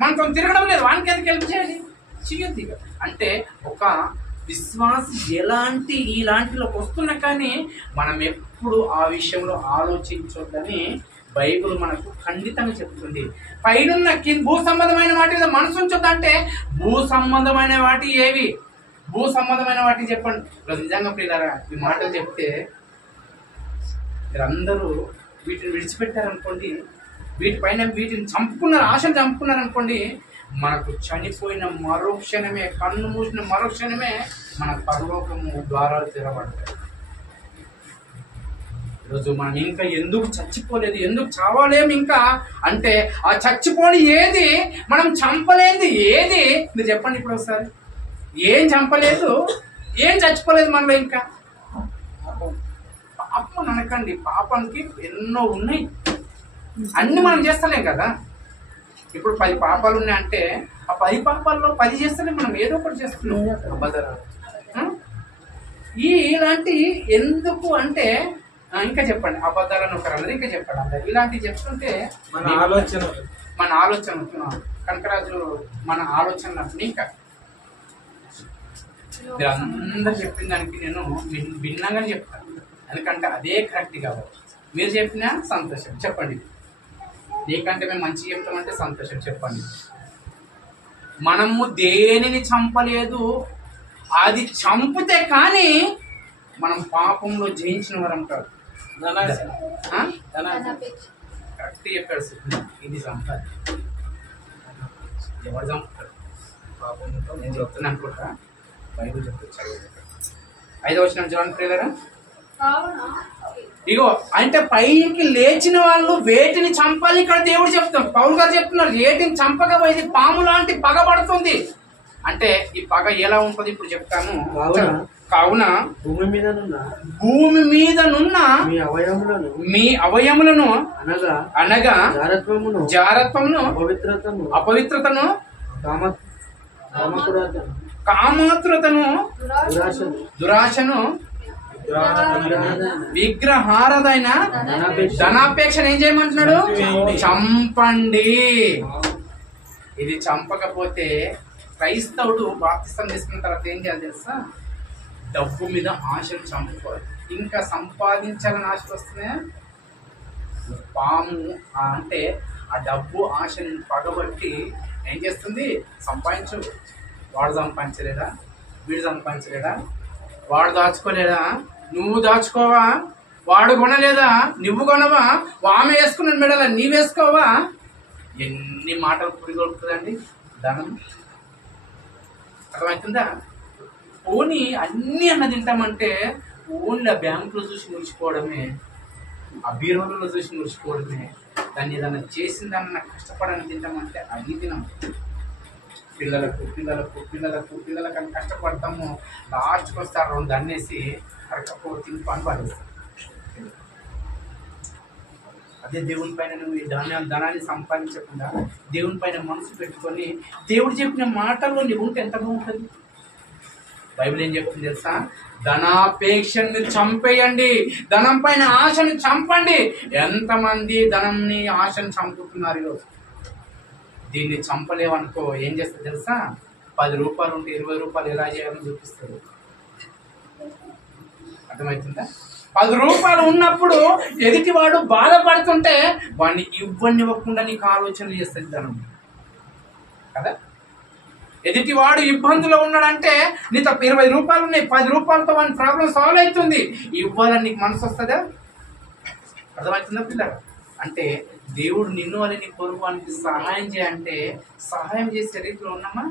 మనతో తిరగడం లేదు, వానికి ఎందుకు హెల్ప్ చేయాలి? చేయొద్దు ఇక. అంటే ఒక విశ్వాసి ఇలాంటిలోకి వస్తున్నా కానీ మనం ఎప్పుడు ఆ విషయంలో ఆలోచించొద్దని బైబిల్ మనకు ఖండితంగా చెప్తుంది. పైనున్న భూ సంబంధమైన వాటి మీద మనసు ఉంచొద్దంటే భూ సంబంధమైన వాటి ఏవి? భూ సంబంధమైన వాటి చెప్పండి. నిజంగా ప్రియులారా ఈ మాటలు చెప్తే మీరందరూ వీటిని విడిచిపెట్టారనుకోండి, వీటిని చంపుకున్నారు, ఆశను చంపుకున్నారనుకోండి, మనకు చనిపోయిన మరోక్షణమే, కన్ను మూసిన మరోక్షణమే మన పరలోకము ద్వారాలు తెరబడతాయి. ఈరోజు మనం ఇంకా ఎందుకు చచ్చిపోలేదు, ఎందుకు చావాలేము ఇంకా అంటే ఆ చచ్చిపోని ఏది, మనం చంపలేనిది ఏది? మీరు చెప్పండి ఇప్పుడు ఒకసారి. ఏం చంపలేదు, ఏం చచ్చిపోలేదు మనలో ఇంకా? పాపం అనకండి, పాపానికి ఎన్నో ఉన్నాయి, అన్ని మనం చేస్తలేం కదా. ఇప్పుడు 10 పాపాలు ఉన్నాయంటే ఆ 10 పాపాల్లో 10 చేస్తలే, మనం ఏదో ఒకటి చేస్తున్నాం. అబద్ధాలు ఇలాంటి ఎందుకు అంటే ఇంకా చెప్పండి. అబద్ధాలను ఒకరు అన్నది ఇంకా చెప్పండి. అందరు ఇలాంటివి చెప్తుంటే మన ఆలోచన కనకరాజు మన ఆలోచన ఇంకా అందరు చెప్పిన దానికి నేను భిన్నంగా చెప్తాను. ఎందుకంటే అదే కరెక్ట్ కాబట్టి. మీరు చెప్పినా సంతోషం, చెప్పండి. నీకంటే మేము మంచి చెప్తామంటే సంతోషం, చెప్పండి. మనము దేనిని చంపలేదు, అది చంపితే కానీ మనం పాపంలో జయించిన వారం కాదు. కరెక్ట్ చెప్పాడు. ఇది చంపాలి. ఎవరు చంపుతారు పాపంతో? నేను చెప్తున్నా అనుకుంటా, బైబిల్ చెప్తారు. చదువు 5వ వచనం చూడండి ప్రియులారా. ఇగో అంటే పైకి లేచిన వాళ్ళు వేటిని చంపాలి ఇక్కడ దేవుడు చెప్తాం. పౌలు గారు చెప్తున్నారు, వేటిని చంపకపోయి పాము లాంటి పగ పడుతుంది. అంటే ఈ పగ ఎలా ఉంటుంది ఇప్పుడు చెప్తాను. కావున భూమి మీదనున్న మీ అవయములను అనగా జారత్వమును అపవిత్రతను కామాతురతను దురాశను విగ్రహారాధన ధనాపేక్షను ఏం చేయమంటున్నాడు? చంపండి. ఇది చంపకపోతే క్రైస్తవుడు బాప్తిసం తీసుకున్న తర్వాత ఏం చేయాలి తెలుసా? డబ్బు మీద ఆశను చంపుకోవాలి. ఇంకా సంపాదించాలని ఆశలు వస్తున్నాయా? పాము అంటే ఆ డబ్బు ఆశని పగబట్టి ఏం చేస్తుంది? సంపాదించు. వాడు సంపాదించలేదా? వీడు సంపాదించలేదా? వాడు దాచుకోలేదా? నువ్వు దాచుకోవా? వాడు కొనలేదా? నువ్వు కొనవా? ఆమె వేసుకున్న మెడల నీవు వేసుకోవా? ఎన్ని మాటలు పురిగొలుపుతుందండి ధనం. అర్థమవుతుందా? ఓని అన్ని అన్న తింటామంటే ఓన్లీ ఆ బ్యాంకులో చూసి మురిచిపోవడమే, ఆ బీరోలలో చూసి మురిచిపోవడమే. దాన్ని ఏదన్నా చేసిందన్న కష్టపడని తింటామంటే అది తినం. పిల్లలకు పిల్లలకు పిల్లలకు పిల్లలకు అని కష్టపడతాము. లాస్ట్కి వస్తారు రెండు అన్నేసి అరకపో తిని పని పడేస్తాం. అదే దేవుని పైన నువ్వు ఈ ధనాన్ని సంపాదించకుండా దేవుని పైన మనసు పెట్టుకొని దేవుడు చెప్పిన మాటల్లో నువ్వు ఉంటే ఎంత బాగుంటుంది. బైబిల్ ఏం చెప్తుంది తెలుసా? ధనాపేక్షను చంపేయండి, ధనం పైన ఆశను చంపండి. ఎంతమంది ధనంని ఆశను చంపుతున్నారు ఈరోజు. దీన్ని చంపలేవనుకో ఏం చేస్తుంది తెలుసా? 10 రూపాయలు ఉంటే 20 రూపాయలు ఎలా చేయాలని చూపిస్తారు. అర్థమవుతుందా? 10 రూపాయలు ఉన్నప్పుడు ఎదుటివాడు బాధపడుతుంటే వాడిని ఇవ్వనివ్వకుండా నీకు ఆలోచనలు చేస్తుంది ధనం కదా. ఎదుటివాడు ఇబ్బందులో ఉన్నాడంటే నీతో 20 రూపాయలు ఉన్నాయి, 10 రూపాయలతో వాడి ప్రాబ్లం సాల్వ్ అవుతుంది. ఇవ్వాలని నీకు మనసు వస్తుందా? అర్థమవుతుందా పిల్లలు? అంటే దేవుడు నిన్ను అని నీ పొరుగు వానికి సహాయం చేయంటే సహాయం చేసే రీతిలో ఉన్నామా?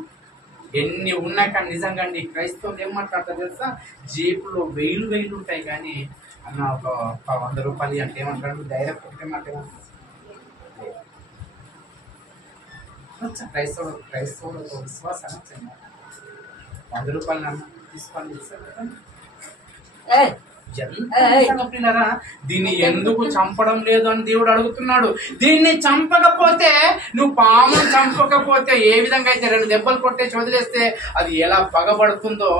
ఎన్ని ఉన్నా కానీ నిజంగా అండి క్రైస్తవులు ఏం మాట్లాడతారు తెలుసా? జేబులో వేలు ఉంటాయి కానీ అన్న ఒక 100 రూపాయలు అంటే ఏమంటాడు? డైరెక్ట్ ఒకటే మాట క్రైస్తవులు విశ్వాసం 100 రూపాయలు నన్ను తీసుకొని పిల్లరా, దీన్ని ఎందుకు చంపడం లేదు అని దేవుడు అడుగుతున్నాడు. దీన్ని చంపకపోతే, నువ్వు పామును చంపకపోతే ఏ విధంగా అయితే 2 దెబ్బలు కొట్టేసి వదిలేస్తే అది ఎలా పగబడుతుందో,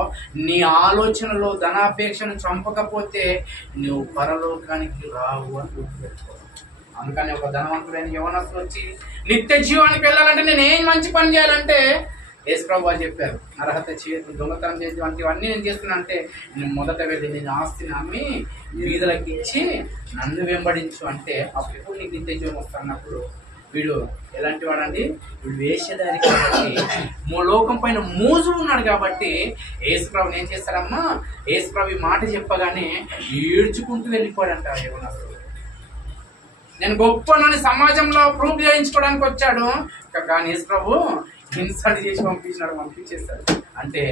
నీ ఆలోచనలో ధనాపేక్షను చంపకపోతే నువ్వు పరలోకానికి రావు అని గుర్తుపెట్టుకో. అందుకని ఒక ధనవంతుడైన యవనస్తుడు వచ్చి నిత్య జీవానికి వెళ్ళాలంటే నేను ఏం మంచి పని చేయాలంటే యేసుప్రభు వారు చెప్పారు, అర్హత చేయదు, దొంగతనం చేయదు వంటివన్నీ నేను చేస్తున్నా అంటే నేను మొదట వెళ్ళి నేను ఆస్తిని అమ్మి వీధులకు ఇచ్చి నన్ను వెంబడించు అంటే అప్పుడు నీకు నిత్య జీవం వస్తున్నప్పుడు. వీడు ఎలాంటి వాడండి? వీడు వేషధారి కాబట్టి, లోకం పైన మోజు ఉన్నాడు కాబట్టి యేసుప్రభుని ఏం చేస్తారమ్మా? యేసుప్రభు మాట చెప్పగానే ఏడ్చుకుంటూ వెళ్ళిపోయాడంట యవనస్తుడు. నేను గొప్పనని సమాజంలో ప్రూవ్ చేయించుకోవడానికి వచ్చాడు కానీ యేసుప్రభు ఇన్సల్ట్ చేసి పంపించేస్తాడు. అంటే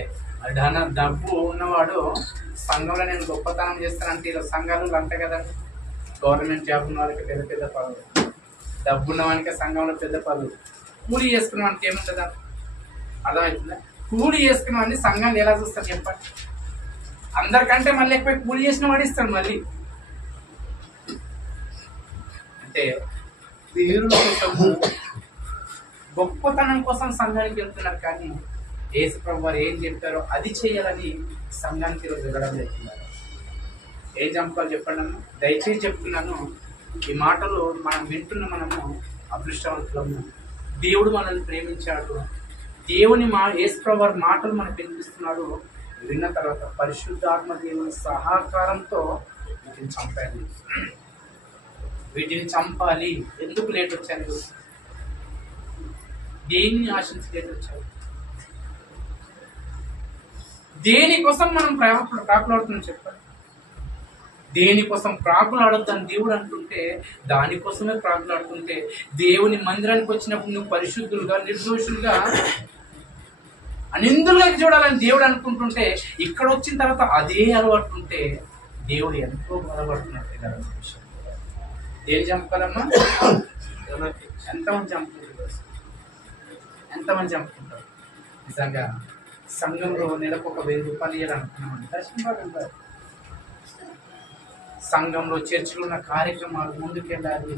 డబ్బు ఉన్నవాడు సంఘంలో నేను గొప్పతనం చేస్తానంటే ఇలా సంఘాలు అంతే కదండి. గవర్నమెంట్ జాబ్ ఉన్న వాళ్ళకి పెద్ద పెద్ద పదవులు, డబ్బు ఉన్న వానికి సంఘంలో పెద్ద పదవులు, కూలీ చేసుకున్న వానికి ఏముంటుందా? అర్థమవుతుందా? కూలీ చేసుకున్న వాడిని సంఘాన్ని ఎలా చూస్తారు చెప్పండి? అందరికంటే మళ్ళీ ఎక్కువ కూలీ చేసిన వాడు ఇస్తాడు మళ్ళీ. అంటే పేరుల కోసము గొప్పతనం కోసం సంఘానికి వెళ్తున్నారు కానీ యేసుప్రభు వారు ఏం చెప్పారో అది చేయాలని సంఘానికి ఈరోజు వెళ్ళడం చెప్తున్నారు. ఏం చంపాలి చెప్పండి అన్న? దయచేసి చెప్తున్నాను, ఈ మాటలు మనం వింటున్న మనము అదృష్టవంతులము. దేవుడు మనల్ని ప్రేమించాడు. దేవుని యేసుప్రభు వారి మాటలు మనకు వినిపిస్తున్నాడు. విన్న తర్వాత పరిశుద్ధాత్మ దేవుని సహకారంతో వీటిని చంపాలి. వీటిని చంపాలి. ఎందుకు లేట్ వచ్చాను? దేన్ని ఆశించి లేట్ వచ్చావు? దేనికోసం మనం ప్రాకులాడుతున్నాం చెప్పండి? దేనికోసం ప్రాకులాడొద్దని దేవుడు అంటుంటే, దానికోసమే ప్రాకులాడుతుంటే, దేవుని మందిరానికి వచ్చినప్పుడు నువ్వు పరిశుద్ధులుగా, నిర్దోషులుగా, అనిందులుగా చూడాలని దేవుడు అనుకుంటుంటే, ఇక్కడ వచ్చిన తర్వాత అదే అలవాటు ఉంటే దేవుడు ఎంతో బాధపడుతున్నట్టు కదా విషయం. దేని చంపాలమ్మా? ఎంతమంది చంపుతుంటారు? ఎంతమంది చంపుతుంటారు? నిజంగా సంఘంలో నెలకు ఒక 1000 రూపాయలు ఇవ్వాలనుకున్నామండి. దర్శనం సంఘంలో చర్చిలో ఉన్న కార్యక్రమాలు ముందుకెళ్ళాలి.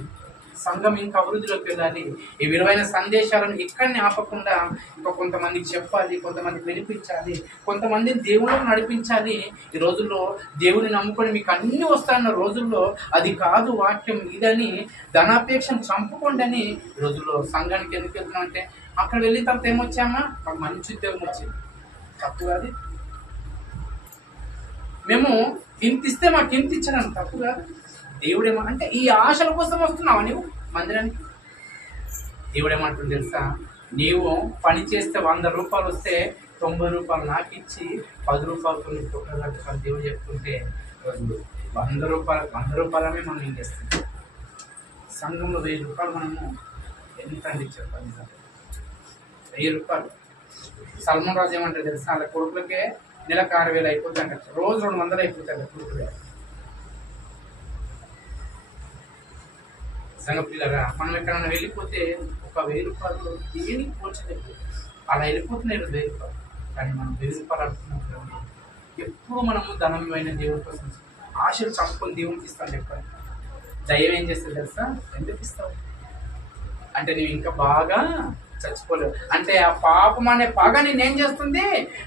సంఘం ఇంకా అభివృద్ధిలోకి వెళ్ళాలి. ఈ విలువైన సందేశాలను ఇక్కడిని ఆపకుండా ఇంకా కొంతమందికి చెప్పాలి, కొంతమందికి వినిపించాలి, కొంతమందిని దేవుళ్ళకు నడిపించాలి. ఈ రోజుల్లో దేవుని నమ్ముకొని మీకు అన్ని వస్తాయన్న రోజుల్లో అది కాదు వాక్యం ఇదని ధనాపేక్షను చంపుకోండి అని ఈ రోజుల్లో సంఘానికి ఎందుకు వెళ్తున్నాం అంటే అక్కడ వెళ్ళిన తర్వాత ఏమొచ్చామా మాకు మంచి ఉద్యోగం వచ్చింది. తప్పు కాదు. మేము ఇంత ఇస్తే మాకు ఇంత ఇచ్చాను తప్పు కాదు. దేవుడేమో అంటే ఈ ఆశల కోసం వస్తున్నావా నువ్వు మందిరానికి? దేవుడేమంటుంది తెలుసా, నీవు పని చేస్తే 100 రూపాయలు వస్తే 90 రూపాయలు నాకు ఇచ్చి 10 రూపాయలతో నీకు కట్టుకొని దేవుడు చెప్తుంటే 100 రూపాయలనే మనం ఏం చేస్తాం? సంఘంలో 1000 రూపాయలు మనము ఎంత అండి చెప్పండి? 1000 రూపాయలు. సల్మాన్ రాజు ఏమంటారు తెలుసా, వాళ్ళ కొడుకులకే నెలకు 6000 అయిపోతాయి అంట, రోజు 200 అయిపోతాయి కొడుకులే. సంగపిల్లరా, మనం ఎక్కడన్నా వెళ్ళిపోతే ఒక 1000 రూపాయలు దేనికి పోల్చలేదు, అలా వెళ్ళిపోతున్నాయి 1000 రూపాయలు. కానీ మనం 1000 రూపాయలు అడుగుతున్నప్పుడు ఎప్పుడు మనము ధనమైన దేవుడి కోసం ఆశలు చంపుకొని దేవునికి ఇస్తాను చెప్పండి. దయ్యం ఏం చేస్తుంది తెలుసా, ఎందుకు ఇస్తావు అంటే నువ్వు ఇంకా బాగా చచ్చిపోలేవు అంటే ఆ పాపం అనే పగ నేనేం చేస్తుంది,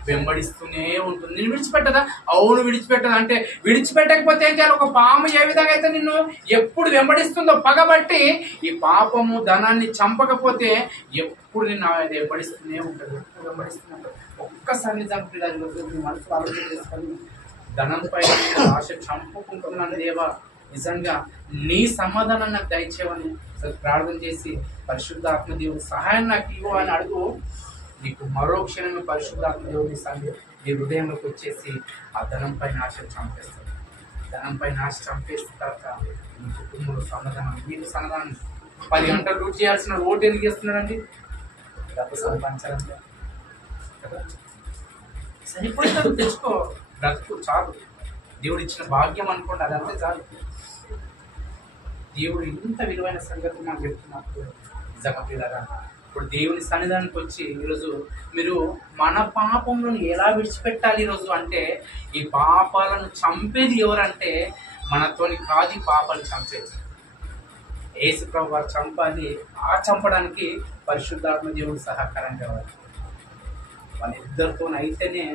వెంబడిస్తూనే ఉంటుంది. నేను విడిచిపెట్టదా? అవును విడిచిపెట్టదా. అంటే విడిచిపెట్టకపోతే ఏం చేయాలి? ఒక పాము ఏ విధంగా అయితే నిన్ను ఎప్పుడు వెంబడిస్తుందో పగబట్టి, ఈ పాపము ధనాన్ని చంపకపోతే ఎప్పుడు నిన్ను వెంబడిస్తూనే ఉంటుంది, ఎప్పుడు వెంబడిస్తూనే ఉంటుంది. ఒక్కసారి నిజానికి పిల్లలు మనసు ఆలోచన చేసుకొని ధనంపై ఆశ చంపుకుంటున్నాను దేవా, నిజంగా నీ సమాధానం నాకు దయచేవని ప్రార్థన చేసి పరిశుద్ధాత్మ దేవుడి సహాయం నాకు ఇవ్వు అని అడుగు. నీకు మరో క్షణమే పరిశుద్ధాత్మ దేవుడి సహాయం నీ హృదయంలోకి వచ్చేసి ఆ ధనంపై ఆశ చంపేస్తాడు. ధనంపై ఆశ చంపేసిన తర్వాత నీ కుటుంబంలో సమాధానం, నీకు సమాధానం. 10 గంటలు డ్యూటీ చేయాల్సిన ఓటు ఎందుకు చేస్తున్నాడండి? డబ్బు సంపాదించాలంటే కదా, సరిపోతుంది, తెచ్చుకో, బ్రతుకు చాలు. దేవుడు ఇచ్చిన భాగ్యం అనుకోండి, అదంతా చాలు. దేవుడు ఇంత విలువైన సంగతి నాకు చెప్తున్నప్పుడు నిజంగా పిల్లరా, ఇప్పుడు దేవుని సన్నిధానికి వచ్చి ఈరోజు మీరు మన పాపంలోని ఎలా విడిచిపెట్టాలి ఈరోజు అంటే, ఈ పాపాలను చంపేది ఎవరంటే మనతోని కాదు, పాపాలు చంపేది యేసు ప్రభు వారు చంపాలి. ఆ చంపడానికి పరిశుద్ధాత్మ దేవుడు సహకారం కావాలి. వాళ్ళిద్దరితో అయితేనే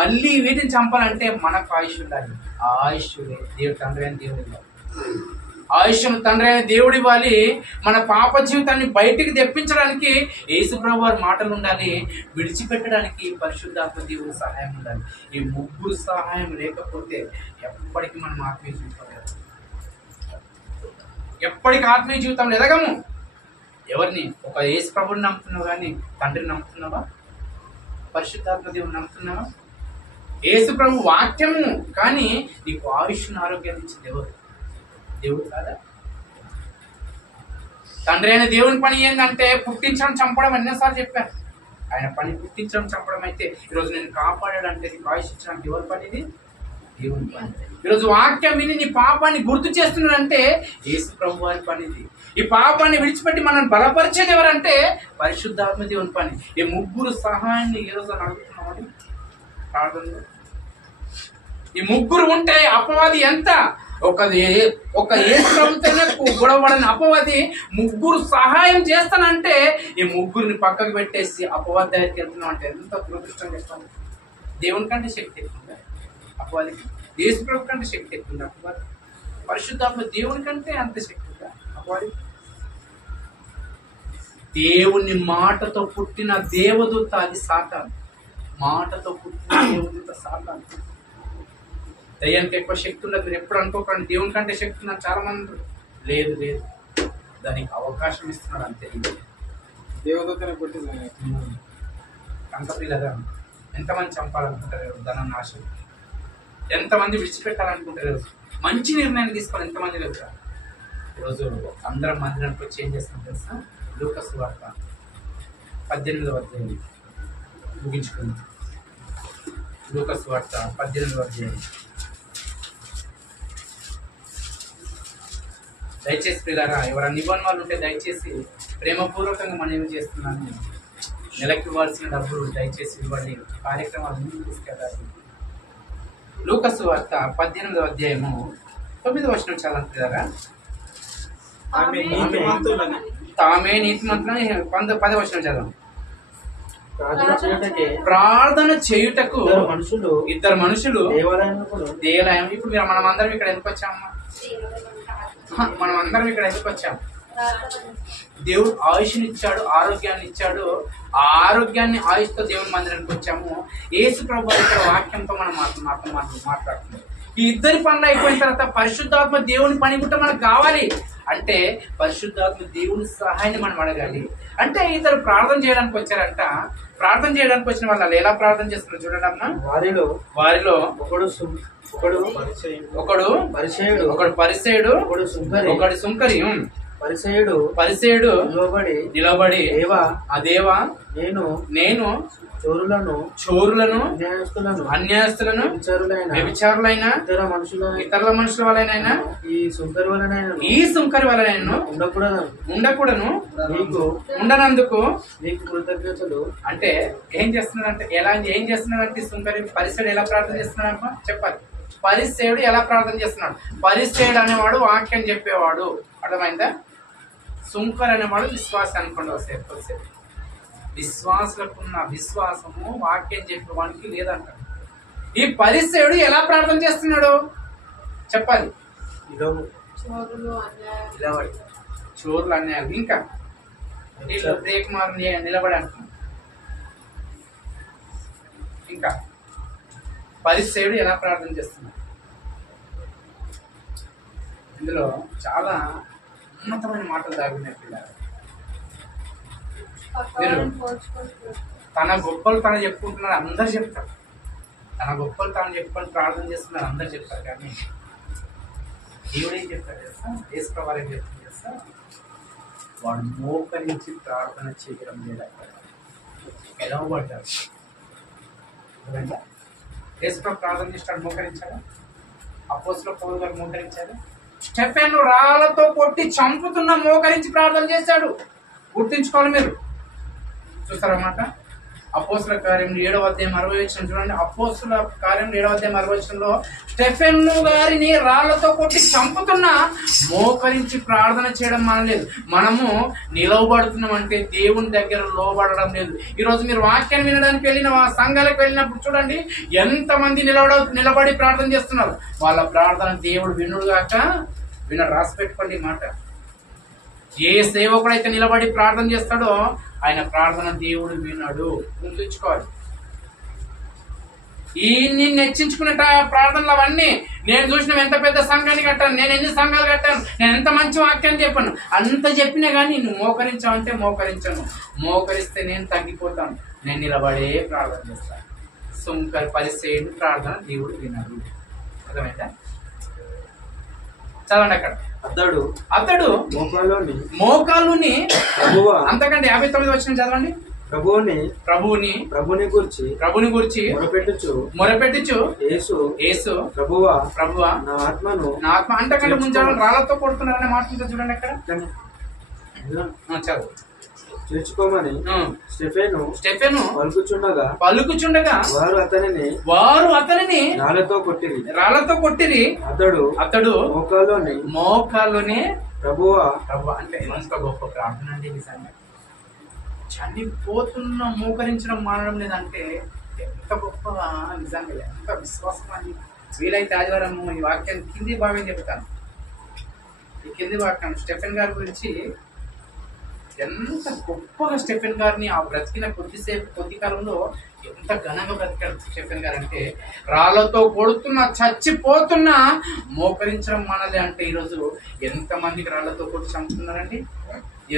మళ్ళీ వీటిని చంపాలంటే మనకు ఆయుష్ ఉండాలి. ఆ ఆయుష్ దేవుడు తండ్రి అని దేవుడు ఇవ్వాలి. ఆయుష్ను తండ్రి అయిన దేవుడు ఇవ్వాలి. మన పాప జీవితాన్ని బయటికి తెప్పించడానికి యేసు ప్రభు వారి మాటలు ఉండాలి. విడిచిపెట్టడానికి పరిశుద్ధాత్మ దేవుడి సహాయం ఉండాలి. ఈ ముగ్గురు సహాయం లేకపోతే ఎప్పటికీ మనం ఆత్మీయ జీవితం ఎప్పటికీ ఆత్మీయ జీవితంలో ఎదగము. ఎవరిని? ఒక యేసు ప్రభుని నమ్ముతున్నావు కానీ తండ్రిని నమ్ముతున్నావా? పరిశుద్ధాత్మ దేవుని నమ్ముతున్నావా? యేసు ప్రభు వాక్యము కానీ నీకు ఆయుష్ను ఆరోగ్యాన్ని ఇచ్చింది ఎవరు? దేవుడు కాదా? తండ్రి అయిన దేవుని పని ఏంటంటే పుట్టించడం, చంపడం. ఎన్నోసార్లు చెప్పాను. ఆయన పని పుట్టించడం, చంపడం అయితే ఈరోజు నేను కాపాడాడంటే నీకు ఆయుష్ ఇచ్చడానికి ఎవరి పని? ఇది దేవుని పని. ఈరోజు వాక్యం విని నీ పాపాన్ని గుర్తు చేస్తున్నాడంటే యేసు ప్రభు వారి పని ఇది. ఈ పాపాన్ని విడిచిపెట్టి మనం బలపరిచేది ఎవరంటే పరిశుద్ధాత్మ దేవుని పని. ఈ ముగ్గురు సహాయాన్ని ఈ రోజు అడుగుతున్నామని ప్రార్థన. ఈ ముగ్గురు ఉంటే అపవాది ఎంత? ఒక యేసు ప్రభుత్వకు గొడవడని అపవాది ముగ్గురు సహాయం చేస్తానంటే ఈ ముగ్గురిని పక్కకు పెట్టేసి అపవాది దగ్గరికి వెళ్తున్నాం అంటే ఎంత దురదృష్టం చేస్తాం. దేవుని కంటే శక్తి ఎక్కువ అపవాదికి, యేసు ప్రభు కంటే శక్తి ఎక్కువ అపవాది. పరిశుద్ధాత్మ దేవుని కంటే అంత శక్తి ఉందా అపవాది? దేవుని మాటతో పుట్టిన దేవదూత అది సాతాను. మాటతో పుట్టిన దేవదూత సాతాను. దయ్యానికి ఎక్కువ శక్తి ఉండదు. మీరు ఎప్పుడు అనుకోకండి దేవుని కంటే శక్తి ఉన్నారు చాలా మంది. లేదు లేదు, దానికి అవకాశం ఇస్తున్నాడు అంతే. దేవదూతనే పుట్టింది కంకపిల్లగా ఎంతమంది చంపాలనుకుంటారు? ధనం నాశనం. ఎంతమంది విడిచిపెట్టాలనుకుంటారు? మంచి నిర్ణయం తీసుకోవాలి ఎంతమంది వెళ్తారు? ఈరోజు అందరం మందిరానికి వచ్చి ఏం చేస్తాం తెలుసా? లూకా సువార్త 18వ అధ్యాయం ముగించుకుంది. లూకా సువార్త 18వ అధ్యాయం. దయచేసి పిల్లరా, ఎవరైనా నిబంధనలు ఉంటే దయచేసి ప్రేమపూర్వకంగా మనం ఏమి చేస్తున్నాను, నెలకి ఇవ్వాల్సిన డబ్బులు దయచేసి ఇవ్వండి. కార్యక్రమాలు ముందుకు తీసుకెళ్ళాలి. లూకా సువార్త 18వ అధ్యాయము 9వ వచనం చాలా పిల్లరా. ఆమె నీతిమంతులని తామే నీతిమంతులని 10వ వచనం చదవం. ప్రార్థన చేయటకే ప్రార్థన చేయుటకు ఇద్దరు మనుషులు దేవాలయం. ఇప్పుడు మనం అందరం ఇక్కడ ఎందుకు వచ్చామమ్మా? మనం అందరం ఇక్కడ ఎందుకు వచ్చాం? దేవుడు ఆయుష్ని ఇచ్చాడు, ఆరోగ్యాన్ని ఇచ్చాడు. ఆ ఆరోగ్యాన్ని ఆయుష్తో దేవుని మందిరానికి వచ్చాము. యేసు ప్రభు ఇక్కడ వాక్యంతో మనం మాట్లాడుతున్నాం. ఈ ఇద్దరి పనులు అయిపోయిన తర్వాత పరిశుద్ధాత్మ దేవుని పని కూడా మనకు కావాలి. అంటే పరిశుద్ధాత్మ దేవుని సహాయాన్ని మనం అడగాలి. అంటే ఇద్దరు ప్రార్థన చేయడానికి వచ్చారంట. ప్రార్థన చేయడానికి వచ్చిన వాళ్ళు ఎలా ప్రార్థన చేస్తున్నారు చూడండి అమ్మా. వారిలో ఒకడు పరిసయుడు, ఒకడు సుంకరి. పరిసయుడు నిలబడి ఆ దేవా నేను చోరులను అన్యాయస్తులను వ్యభిచారులైన ఇతరుల మనుషుల వలనైనా ఈ సుంకరి వలనైనా ఉండకూడను ఉండనందుకు నీకు కృతజ్ఞతలు. అంటే ఏం చేస్తున్నాడంటే ఏం చేస్తున్నాడంటే సుంకరి పరిసయుడు ఎలా ప్రార్థన చేస్తున్నాడు చెప్పాలి. పరిసయుడు ఎలా ప్రార్థన చేస్తున్నాడు? పరిసయుడు అనేవాడు వాక్యం చెప్పేవాడు, అర్థమైందా? సుంకర్ అనేవాడు విశ్వాసం అనుకోండి. వస్తే విశ్వాసులకున్న విశ్వాసము వాక్యం చెప్పేవానికి లేదంట. ఈ పరిసయుడు ఎలా ప్రార్థన చేస్తున్నాడు చెప్పాలి. చోరులు అన్యాయాలు, ఇంకా బ్రేక్ మార్ నిలబడి అంటున్నాడు. ఇంకా పరిసయుడు ఎలా ప్రార్థన చేస్తున్నాడు? ఇందులో చాలా ఉన్నతమైన మాటలు దాగున్నాయి పిల్లలు. తన గొప్పలు తను చెప్పుకుంటున్నారు, అందరు చెప్తారు. తన గొప్పలు తాను చెప్పుకొని ప్రార్థన చేస్తున్నారు, అందరు చెప్తారు. కానీ దేవుడేం చెప్తారు చేస్తా, యేసు ప్రభువు ఏం చెప్తారు చేస్తా, వాడు మోకరించి ప్రార్థన చేయడం లేదా ఎలవబడ్డాడు. యేసు ప్రభు ప్రార్థన చేస్తాడు, మోకరించాడు. అపోస్తలుల పౌలు గారు మోకరించాడు. స్టెఫెను రాళ్లతో కొట్టి చంపుతున్న మోకరించి ప్రార్థన చేశాడు. గుర్తించుకోవాలి మీరు. చూస్తారన్నమాట. అపోస్తలుల కార్యం 7వ అధ్యాయం 60వ వచనం చూడండి. అపోస్తలుల కార్యం 7వ అధ్యాయం 60వ వచనంలో స్టెఫెను గారిని రాళ్లతో కొట్టి చంపుతున్నా మోకరించి ప్రార్థన చేయడం మానలేదు. మనము నిలవబడుతున్నాం అంటే దేవుని దగ్గర లోబడడం లేదు. ఈరోజు మీరు వాక్యాన్ని వినడానికి వెళ్ళిన సంఘాలకు వెళ్ళినప్పుడు చూడండి ఎంతమంది నిలబడి ప్రార్థన చేస్తున్నారు. వాళ్ళ ప్రార్థన దేవుడు వినుడుగాక రాసి పెట్టుకోండి మాట. ఏ సేవకుడైతే నిలబడి ప్రార్థన చేస్తాడో ఆయన ప్రార్థన దేవుడు విన్నాడు. గుర్తుంచుకోవాలి. ఈ నిన్ను హెచ్చించుకునే ప్రార్థనలు అవన్నీ నేను చూసిన ఎంత పెద్ద సంఘాన్ని కట్టాను, నేను ఎన్ని సంఘాలు కట్టాను, నేను ఎంత మంచి వాక్యాన్ని చెప్పాను, అంత చెప్పినా కానీ నువ్వు మోకరించావంటే మోకరించాను. మోకరిస్తే నేను తగ్గిపోతాను. నేను నిలబడే ప్రార్థన చేస్తాను. సుంకర్ పరిసయుడు ప్రార్థన దేవుడు విన్నాడు. అర్థమైందా? చదవండి. అక్కడ అతడు మోకాలుని అంతకంటే 59వ వచనం చదవండి. ప్రభువుని గురించి మొరపెట్టుచు యేసు ప్రభువా నా ఆత్మ అంతకంటే ముందు రాళ్లతో కొడుతున్నారనే మాట ఉంటుంది చూడండి. అక్కడ చదువు. చేర్చుకోమని స్టెఫెను పలుకుచుండగా వారు అతనిని రాళ్లతో కొట్టిరి. అతడు మోకాల్లోనే ప్రభువా అంటే ఎంత గొప్ప ప్రార్థన అండి. నిజంగా చనిపోతున్న మోకరించడం మానడం లేదంటే ఎంత గొప్ప, నిజంగా ఎంత విశ్వాసం అండి. వీలైతే ఆదివారం ఈ వాక్యాన్ని కింది భాగం చెప్తాను. ఈ కింది వాక్యం స్టెఫెన్ గారి గురించి ఎంత గొప్పగా స్టెఫెన్ గారిని ఆ బ్రతికిన కొద్ది కాలంలో ఎంత ఘనంగా బ్రతికాడు స్టెఫెన్ గారు అంటే రాళ్లతో కొడుతున్నా చచ్చిపోతున్నా మోకరించడం మనలే. అంటే ఈరోజు ఎంతమందికి రాళ్లతో కొట్టి చంపుతున్నారండి?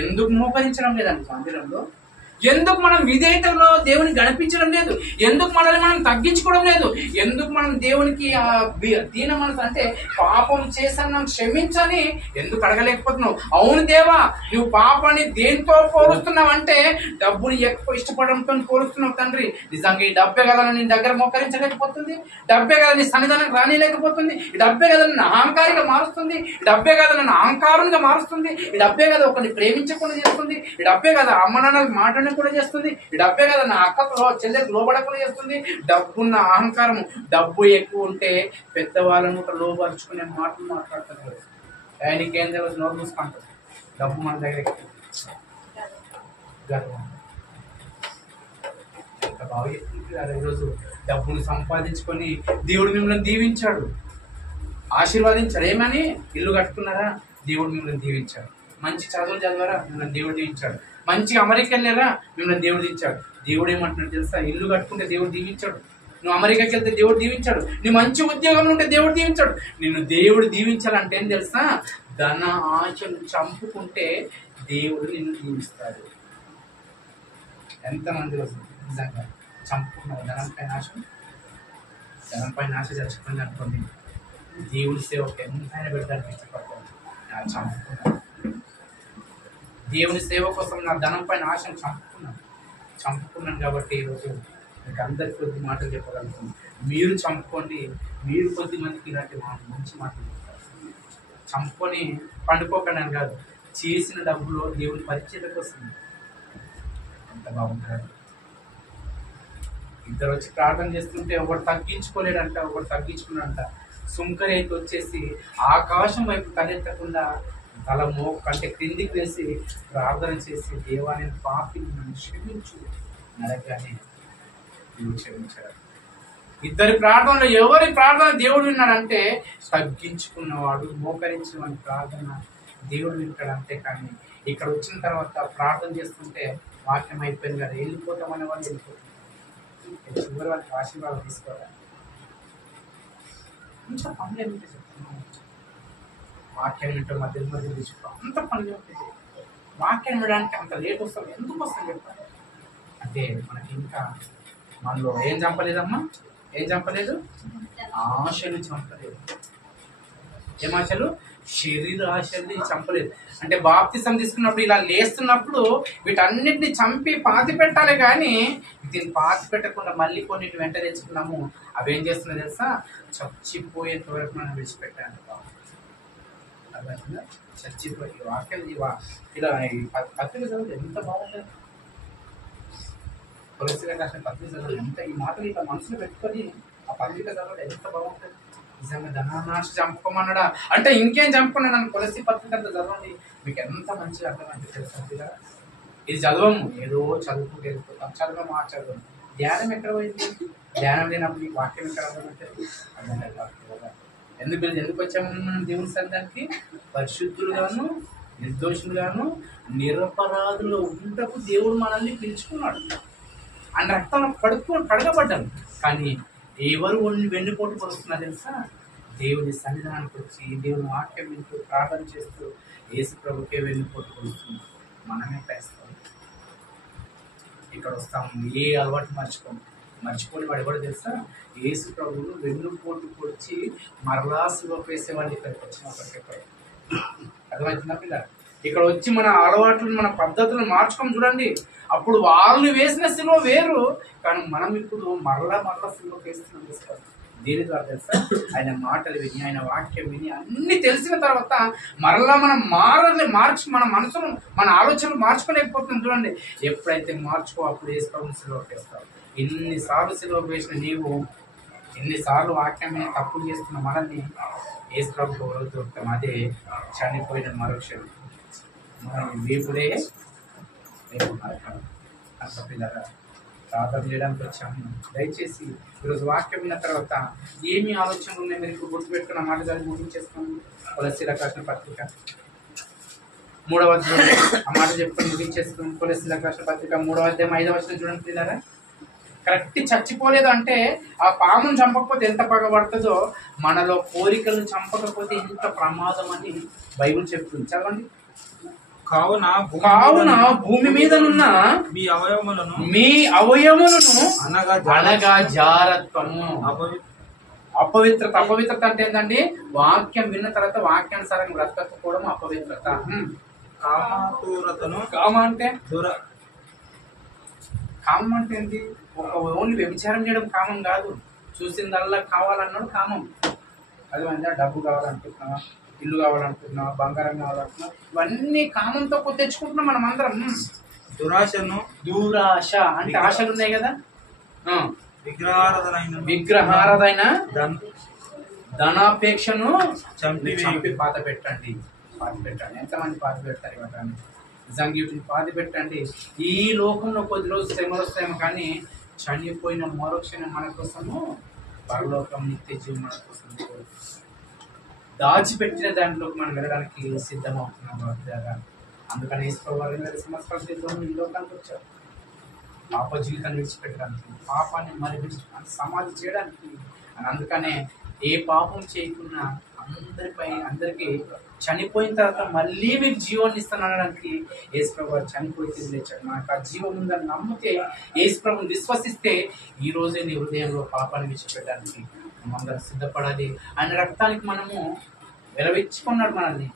ఎందుకు మోకరించడం లేదండి మందిరంలో? ఎందుకు మనం విధేయతలో దేవుని గణించడం లేదు? ఎందుకు మనల్ని మనం తగ్గించుకోవడం లేదు? ఎందుకు మనం దేవునికి దీన మనసు అంటే పాపం చేశాను క్షమించని ఎందుకు అడగలేకపోతున్నావు? అవును దేవా, నువ్వు పాపాన్ని దేంతో పోలుస్తున్నావు అంటే డబ్బుని ఎక్కువ ఇష్టపడడంతో పోలుస్తున్నావు తండ్రి. నిజంగా ఈ డబ్బే కదా నీ దగ్గర మోకరించలేకపోతుంది, డబ్బే కదా నీ సన్నిధానం రానిలేకపోతుంది, ఈ డబ్బే కదా నన్ను అహంకారిగా మారుస్తుంది, ఈ డబ్బే కదా నన్ను అహంకారంగా మారుస్తుంది, ఈ డబ్బే కదా ఒకరిని ప్రేమించకుండా చేస్తుంది, ఈ డబ్బే కదా అమ్మ నాన్నలకు మాట కూడా చేస్తుంది, ఈ డబ్బే కదా నా అక్కకు చెల్లెలకు లోబడకుండా చేస్తుంది. డబ్బున్న అహంకారం, డబ్బు ఎక్కువ ఉంటే పెద్దవాళ్ళను లోపరుచుకునే మాటలు మాట్లాడుతున్నారు. ఆయనకి ఏం తెలియదు, నోరు మూసుకుంటారు. డబ్బు మన దగ్గర గర్వం. ఎంత బాగా చెప్తుంటారు ఈరోజు. డబ్బును సంపాదించుకొని దేవుడు మిమ్మల్ని దీవించాడు, ఆశీర్వాదించాడు. ఏమని? ఇల్లు కట్టుకున్నారా, దేవుడు మిమ్మల్ని దీవించాడు. మంచి చదువులు చదివారా, మిమ్మల్ని దేవుడు దీవించాడు. మంచిగా అమెరికా వెళ్ళారా, మిమ్మల్ని దేవుడు దీవించాడు. దేవుడు ఏమంటున్నాడు తెలుసా? ఇల్లు కట్టుకుంటే దేవుడు దీవించాడు, నువ్వు అమెరికాకి వెళ్తే దేవుడు దీవించాడు, నీ మంచి ఉద్యోగంలో ఉంటే దేవుడు దీవించాడు. నిన్ను దేవుడు దీవించాలంటే ఏం తెలుసా? ధన ఆశను చంపుకుంటే దేవుడు నిన్ను దీవిస్తాడు. ఎంతమంది నిజంగా చంపుకున్నారు ధనంపైన ఆశ? ధనంపైన ఆశ చచ్చిపోయింది అనుకోండి, దేవుడి సేవకు ఎంతైనా పెట్టడానికి ఇష్టపడతాడు. చంపుకున్నాను, దేవుని సేవ కోసం నా ధనం పైన ఆశను చంపుకున్నాను కాబట్టి ఈరోజు మీకు అందరికి కొద్ది మాటలు చెప్పగలుగుతాను. మీరు చంపుకోండి, మీరు కొద్ది మందికి ఇలాంటి మంచి మాటలు చెప్తారు. చంపుకొని పండుకోకండి అని కాదు, చేసిన డబ్బులో దేవుని పరిచయం కోసం అంత బాగుంటారు. ఇద్దరు వచ్చి ప్రార్థన చేస్తుంటే ఒకటి తగ్గించుకోలేడంట, ఒకటి తగ్గించుకున్నాడంట. సుంకరి అయితే వచ్చేసి ఆకాశం వైపు తలెత్తకుండా తల కంటే క్రిందికి వేసి ప్రార్థన చేసి, దేవాన్ని పాపిని నన్ను క్షమించు నరగానే దేవుడు క్షమించాడు. ఇద్దరి ప్రార్థనలో ఎవరి ప్రార్థన దేవుడు విన్నాడంటే తగ్గించుకున్నవాడు, మోకరించిన వాడి ప్రార్థన దేవుడు వింటాడు. అంతే కానీ ఇక్కడ వచ్చిన తర్వాత ప్రార్థన చేస్తుంటే వాక్యం అయిపోయింది కదా, వెళ్ళిపోతామనే వాళ్ళు వెళ్ళిపోతాం. చివరి వాళ్ళకి ఆశీర్వాదం తీసుకోవాలి. అంత పనులు ఏమిటో చెప్తున్నాను. వాక్యం ఏంటో మధ్య తీసుకో, అంత పనులు ఏమిటో. వాక్యం వినడానికి అంత లేట్ వస్తుంది, ఎందుకు వస్తుంది చెప్పాలి అంటే మనకి ఇంకా మనలో ఏం చంపలేదమ్మా? ఏం చంపలేదు? ఆశలు చంపలేదు. ఏం ఆశలు? శరీర ఆశల్ని చంపలేదు. అంటే బాప్తిసం తీసుకున్నప్పుడు ఇలా లేస్తున్నప్పుడు వీటన్నిటిని చంపి పాతి పెట్టాలి, కానీ దీన్ని పాతి పెట్టకుండా మళ్ళీ కొన్నిటి వెంట తెచ్చుకున్నాము. అవేం చేస్తున్నా తెలుసా? చచ్చిపోయేంత వరకు మనం విడిచిపెట్టాను. అర్థమవుతుందా? చచ్చిపోయి వాక్యం ఇలా పత్రిక చదువు ఎంత బాగుంటుంది. కొలసీల రాసిన పత్రిక చదువు ఎంత, ఈ మాటలు ఇట్లా మనసులో పెట్టుకొని ఆ పత్రిక చదవడం ఎంత బాగుంటుంది. నిజంగా ధనానాశ చంపుకోమన్నాడా అంటే ఇంకేం చంపుకున్నాడు నన్ను. కొలసి పత్రిక అంతా చదవండి, మీకు ఎంత మంచిగా అర్థమైంది తెలుసా? ఇది చదవము, ఏదో చదువుకుంటూ వెళ్ళిపోతాం, చదవము ఆ చదవము. ధ్యానం ఎక్కడ పోయింది? ధ్యానం లేనప్పుడు ఈ వాక్యం ఎక్కడ అర్థమవుతుంది? ఎందుకు వచ్చాము మనం దేవుని సన్నిధానికి? పరిశుద్ధులుగాను, నిర్దోషులుగాను, నిరపరాధులు ఉంటకు దేవుడు మనల్ని పిలుచుకున్నాడు. ఆయన రక్తంలో కడగబడ్డాను. కానీ ఎవరు వెన్నుపోటు పడుతున్నా తెలుసా? దేవుని సన్నిధానానికి వచ్చి దేవుని వాక్యం వింటూ ప్రార్థన చేస్తూ యేసు ప్రభుకే వెన్నుపోటు పడుతుంది. మనమే క్రైస్తవం. ఇక్కడ వస్తాము, ఏ అలవాటు మర్చిపోని వాడు ఎవరు తెలుసా? యేసు ప్రభువును వెన్నుపోటు పొడిచి మరలా శిలువ వేసేవాళ్ళు ఇక్కడికి వచ్చిన ఒకటి. అర్థమవుతుందా పిల్ల? ఇక్కడ వచ్చి మన అలవాట్లను, మన పద్ధతులను మార్చుకొని చూడండి. అప్పుడు వాళ్ళు వేసిన శిలువ వేరు, కానీ మనం ఇప్పుడు మరలా శిలువ వేస్తున్నాం. దేని ద్వారా తెలుసా? ఆయన మాటలు విని, ఆయన వాక్యం విని అన్ని తెలిసిన తర్వాత మరలా మనం మన మనసును, మన ఆలోచనలు మార్చుకోలేకపోతున్నాం. చూడండి, ఎప్పుడైతే మార్చుకో అప్పుడు యేసు ప్రభువుని శిలువ వేస్తావు. ఎన్నిసార్లు శిలువ వేసిన నీవు, ఎన్నిసార్లు వాక్యం మీద తప్పులు చేస్తున్న మనల్ని యేసు ప్రభువుకు ఎవరు దొరుకుతాం? అదే చనిపోయిన మరుక్షణం మనం వేపుడే అంత పిల్లరా ప్రార్థన చేయడానికి వచ్చాము. దయచేసి ఈరోజు వాక్యం విన్న తర్వాత ఏమి ఆలోచనలు ఉన్నాయి మీరు ఇప్పుడు గుర్తుపెట్టుకున్న మాట దాన్ని ముగించేస్తాము. కొలసీల రాసిన పత్రిక 3వ అధ్యాయం ఆ మాట చెప్పుకొని ముగించేస్తాం. కొలసీల రాసిన పత్రిక 3వ అధ్యాయం 5వ వచనం చూడండి పిల్లరా. కరెక్ట్ చచ్చిపోలేదు అంటే ఆ పామును చంపకపోతే ఎంత పగబడుతుందో, మనలో కోరికలను చంపకపోతే ఎంత ప్రమాదం అని బైబిల్ చెప్తుంది. చదవండి. కావున భూమి మీదనున్న మీ అవయములను అనగా జారత్వము, అపవిత్రత అంటే ఏంటండి? వాక్యం విన్న తర్వాత వాక్యానుసారం బ్రతకపోవడం అపవిత్రత. కామం అంటే ఏంటి? ఓన్లీ వ్యభిచారం చేయడం కామం కాదు. చూసిందల్లా కావాలన్నాడు కామం. అదేమైందా? డబ్బు కావాలనుకుంటున్నావా, ఇల్లు కావాలనుకుంటున్నావా, బంగారం కావాలనుకుంటున్నావా, ఇవన్నీ కామంతో తెచ్చుకుంటున్నాం మనం అందరం. దురాశ అంటే ఆశలు ఉన్నాయి కదా. విగ్రహారాధన ధనాపేక్షను చంపి పాత పెట్టండి. పాతి పెట్టండి. ఎంతమంది పాతి పెడతారు ఇవ్వటాన్ని? నిజంగా వీటిని పాతి పెట్టండి. ఈ లోకంలో కొద్ది రోజులు శ్రమలు వస్తాయేమో, కానీ చనిపోయిన మరోక్షణం మన కోసము పరలోకం నిత్య జీవం మన కోసం దాచిపెట్టిన దాంట్లోకి మనం వెళ్ళడానికి సిద్ధమవుతున్నాం కదా. అందుకని ఈశ్వరు 20 సంవత్సరాల క్రితం ఈ లోకానికి వచ్చారు. పాప జీవితాన్ని విడిచిపెట్టడానికి, పాపాన్ని మరి సమాధి చేయడానికి. అని అందుకనే ఏ పాపం చేయకుండా అందరికీ చనిపోయిన తర్వాత మళ్ళీ మీకు జీవాన్ని ఇస్తానడానికి యేసుప్రభు గారు చనిపోయి తిరిగి లేచాడు. మనకు ఆ జీవం ఉందని నమ్మితే, యేసుప్రభుని విశ్వసిస్తే ఈ రోజే నీ హృదయంలో పాపాన్ని విడిచిపెట్టడానికి మనందరం సిద్ధపడాలి. ఆయన రక్తానికి మనము వెలవిచ్చుకున్నాడు మనల్ని.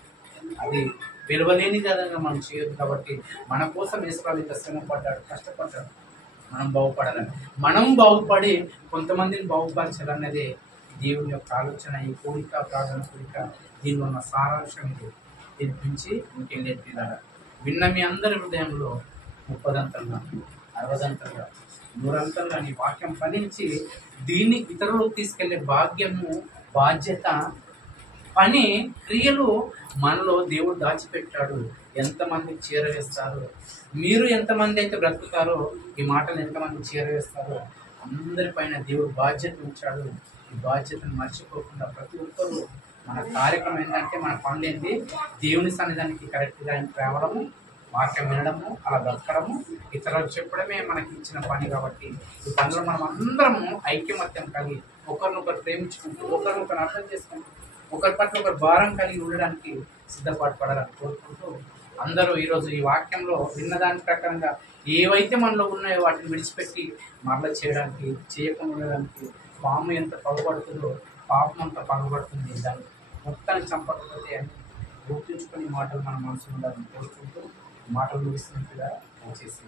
అది విలువలేని విధంగా మనం చేయదు. కాబట్టి మన కోసం యేసుప్రభు ఇంత శ్రమ పడ్డాడు, కష్టపడ్డాడు. మనం బాగుపడాలని, మనం బాగుపడి కొంతమందిని బాగుపరచాలన్నదే దేవుని యొక్క ఆలోచన. ఈ కోరిక, ప్రార్థన కోరిక, దీనిలో ఉన్న సారాంశం ఇది. దీని గురించి ఇంకెళ్ళేది విధానం విన్న మీ అందరి హృదయంలో 30 అంతలుగా, 60 అంతలుగా, 100 అంతలుగా నీ వాక్యం ఫలించి దీన్ని ఇతరులకు తీసుకెళ్లే భాగ్యము, బాధ్యత, పని, క్రియలు మనలో దేవుడు దాచిపెట్టాడు. ఎంతమందికి చేరవేస్తారు? మీరు ఎంతమంది అయితే బ్రతుకుతారో, ఈ మాటలు ఎంతమంది చేరవేస్తారో అందరిపైన దేవుడు బాధ్యత ఉంచాడు. ఈ బాధ్యతను మర్చిపోకుండా ప్రతి ఒక్కరూ మన కార్యక్రమం ఏంటంటే, మన పనులు ఏంటి? దేవుని సన్నిధానికి కరెక్ట్గా రావడము, వాక్యం వినడము, అలా బ్రతకడము, ఇతరులకు చెప్పడమే మనకి ఇచ్చిన పని. కాబట్టి ఈ పనిలో మనం అందరము ఐక్యమత్యం కలిగి ఒకరినొకరు ప్రేమించుకుంటూ, ఒకరినొకరు అర్థం చేసుకుంటూ, ఒకరి పట్ల ఒకరు భారం కలిగి ఉండడానికి సిద్ధపడాలని కోరుకుంటూ, అందరూ ఈరోజు ఈ వాక్యంలో విన్నదాని ప్రకారంగా ఏవైతే మనలో ఉన్నాయో వాటిని విడిచిపెట్టి మరల చేయడానికి, చేయకుండా ఉండడానికి. పాము ఎంత పగబడుతుందో పాపం అంత పగబడుతుంది. దాన్ని మొత్తాన్ని చంపకపోతే అని గుర్తుంచుకుని మాటలు మన మనసులో ఉండాలని కోరుకుంటూ మాటలు ముగిస్తున్నట్టుగా చేసి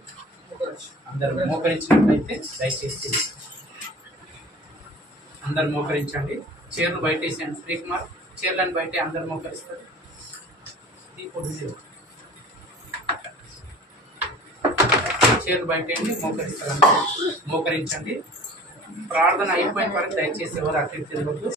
అందరూ మోకరించినట్లయితే దయచేసి అందరు మోకరించండి. చీరలు బయటేసాను. శ్రీకుమార్, చీరలను బయటే అందరు మోకరిస్తారు. చీరలు బయటేయండి, మోకరిస్తారు. మోకరించండి. ప్రార్థన అయిపోయిన వరకు దయచేసి ఎవరు అక్కడికి తిరగద్దు.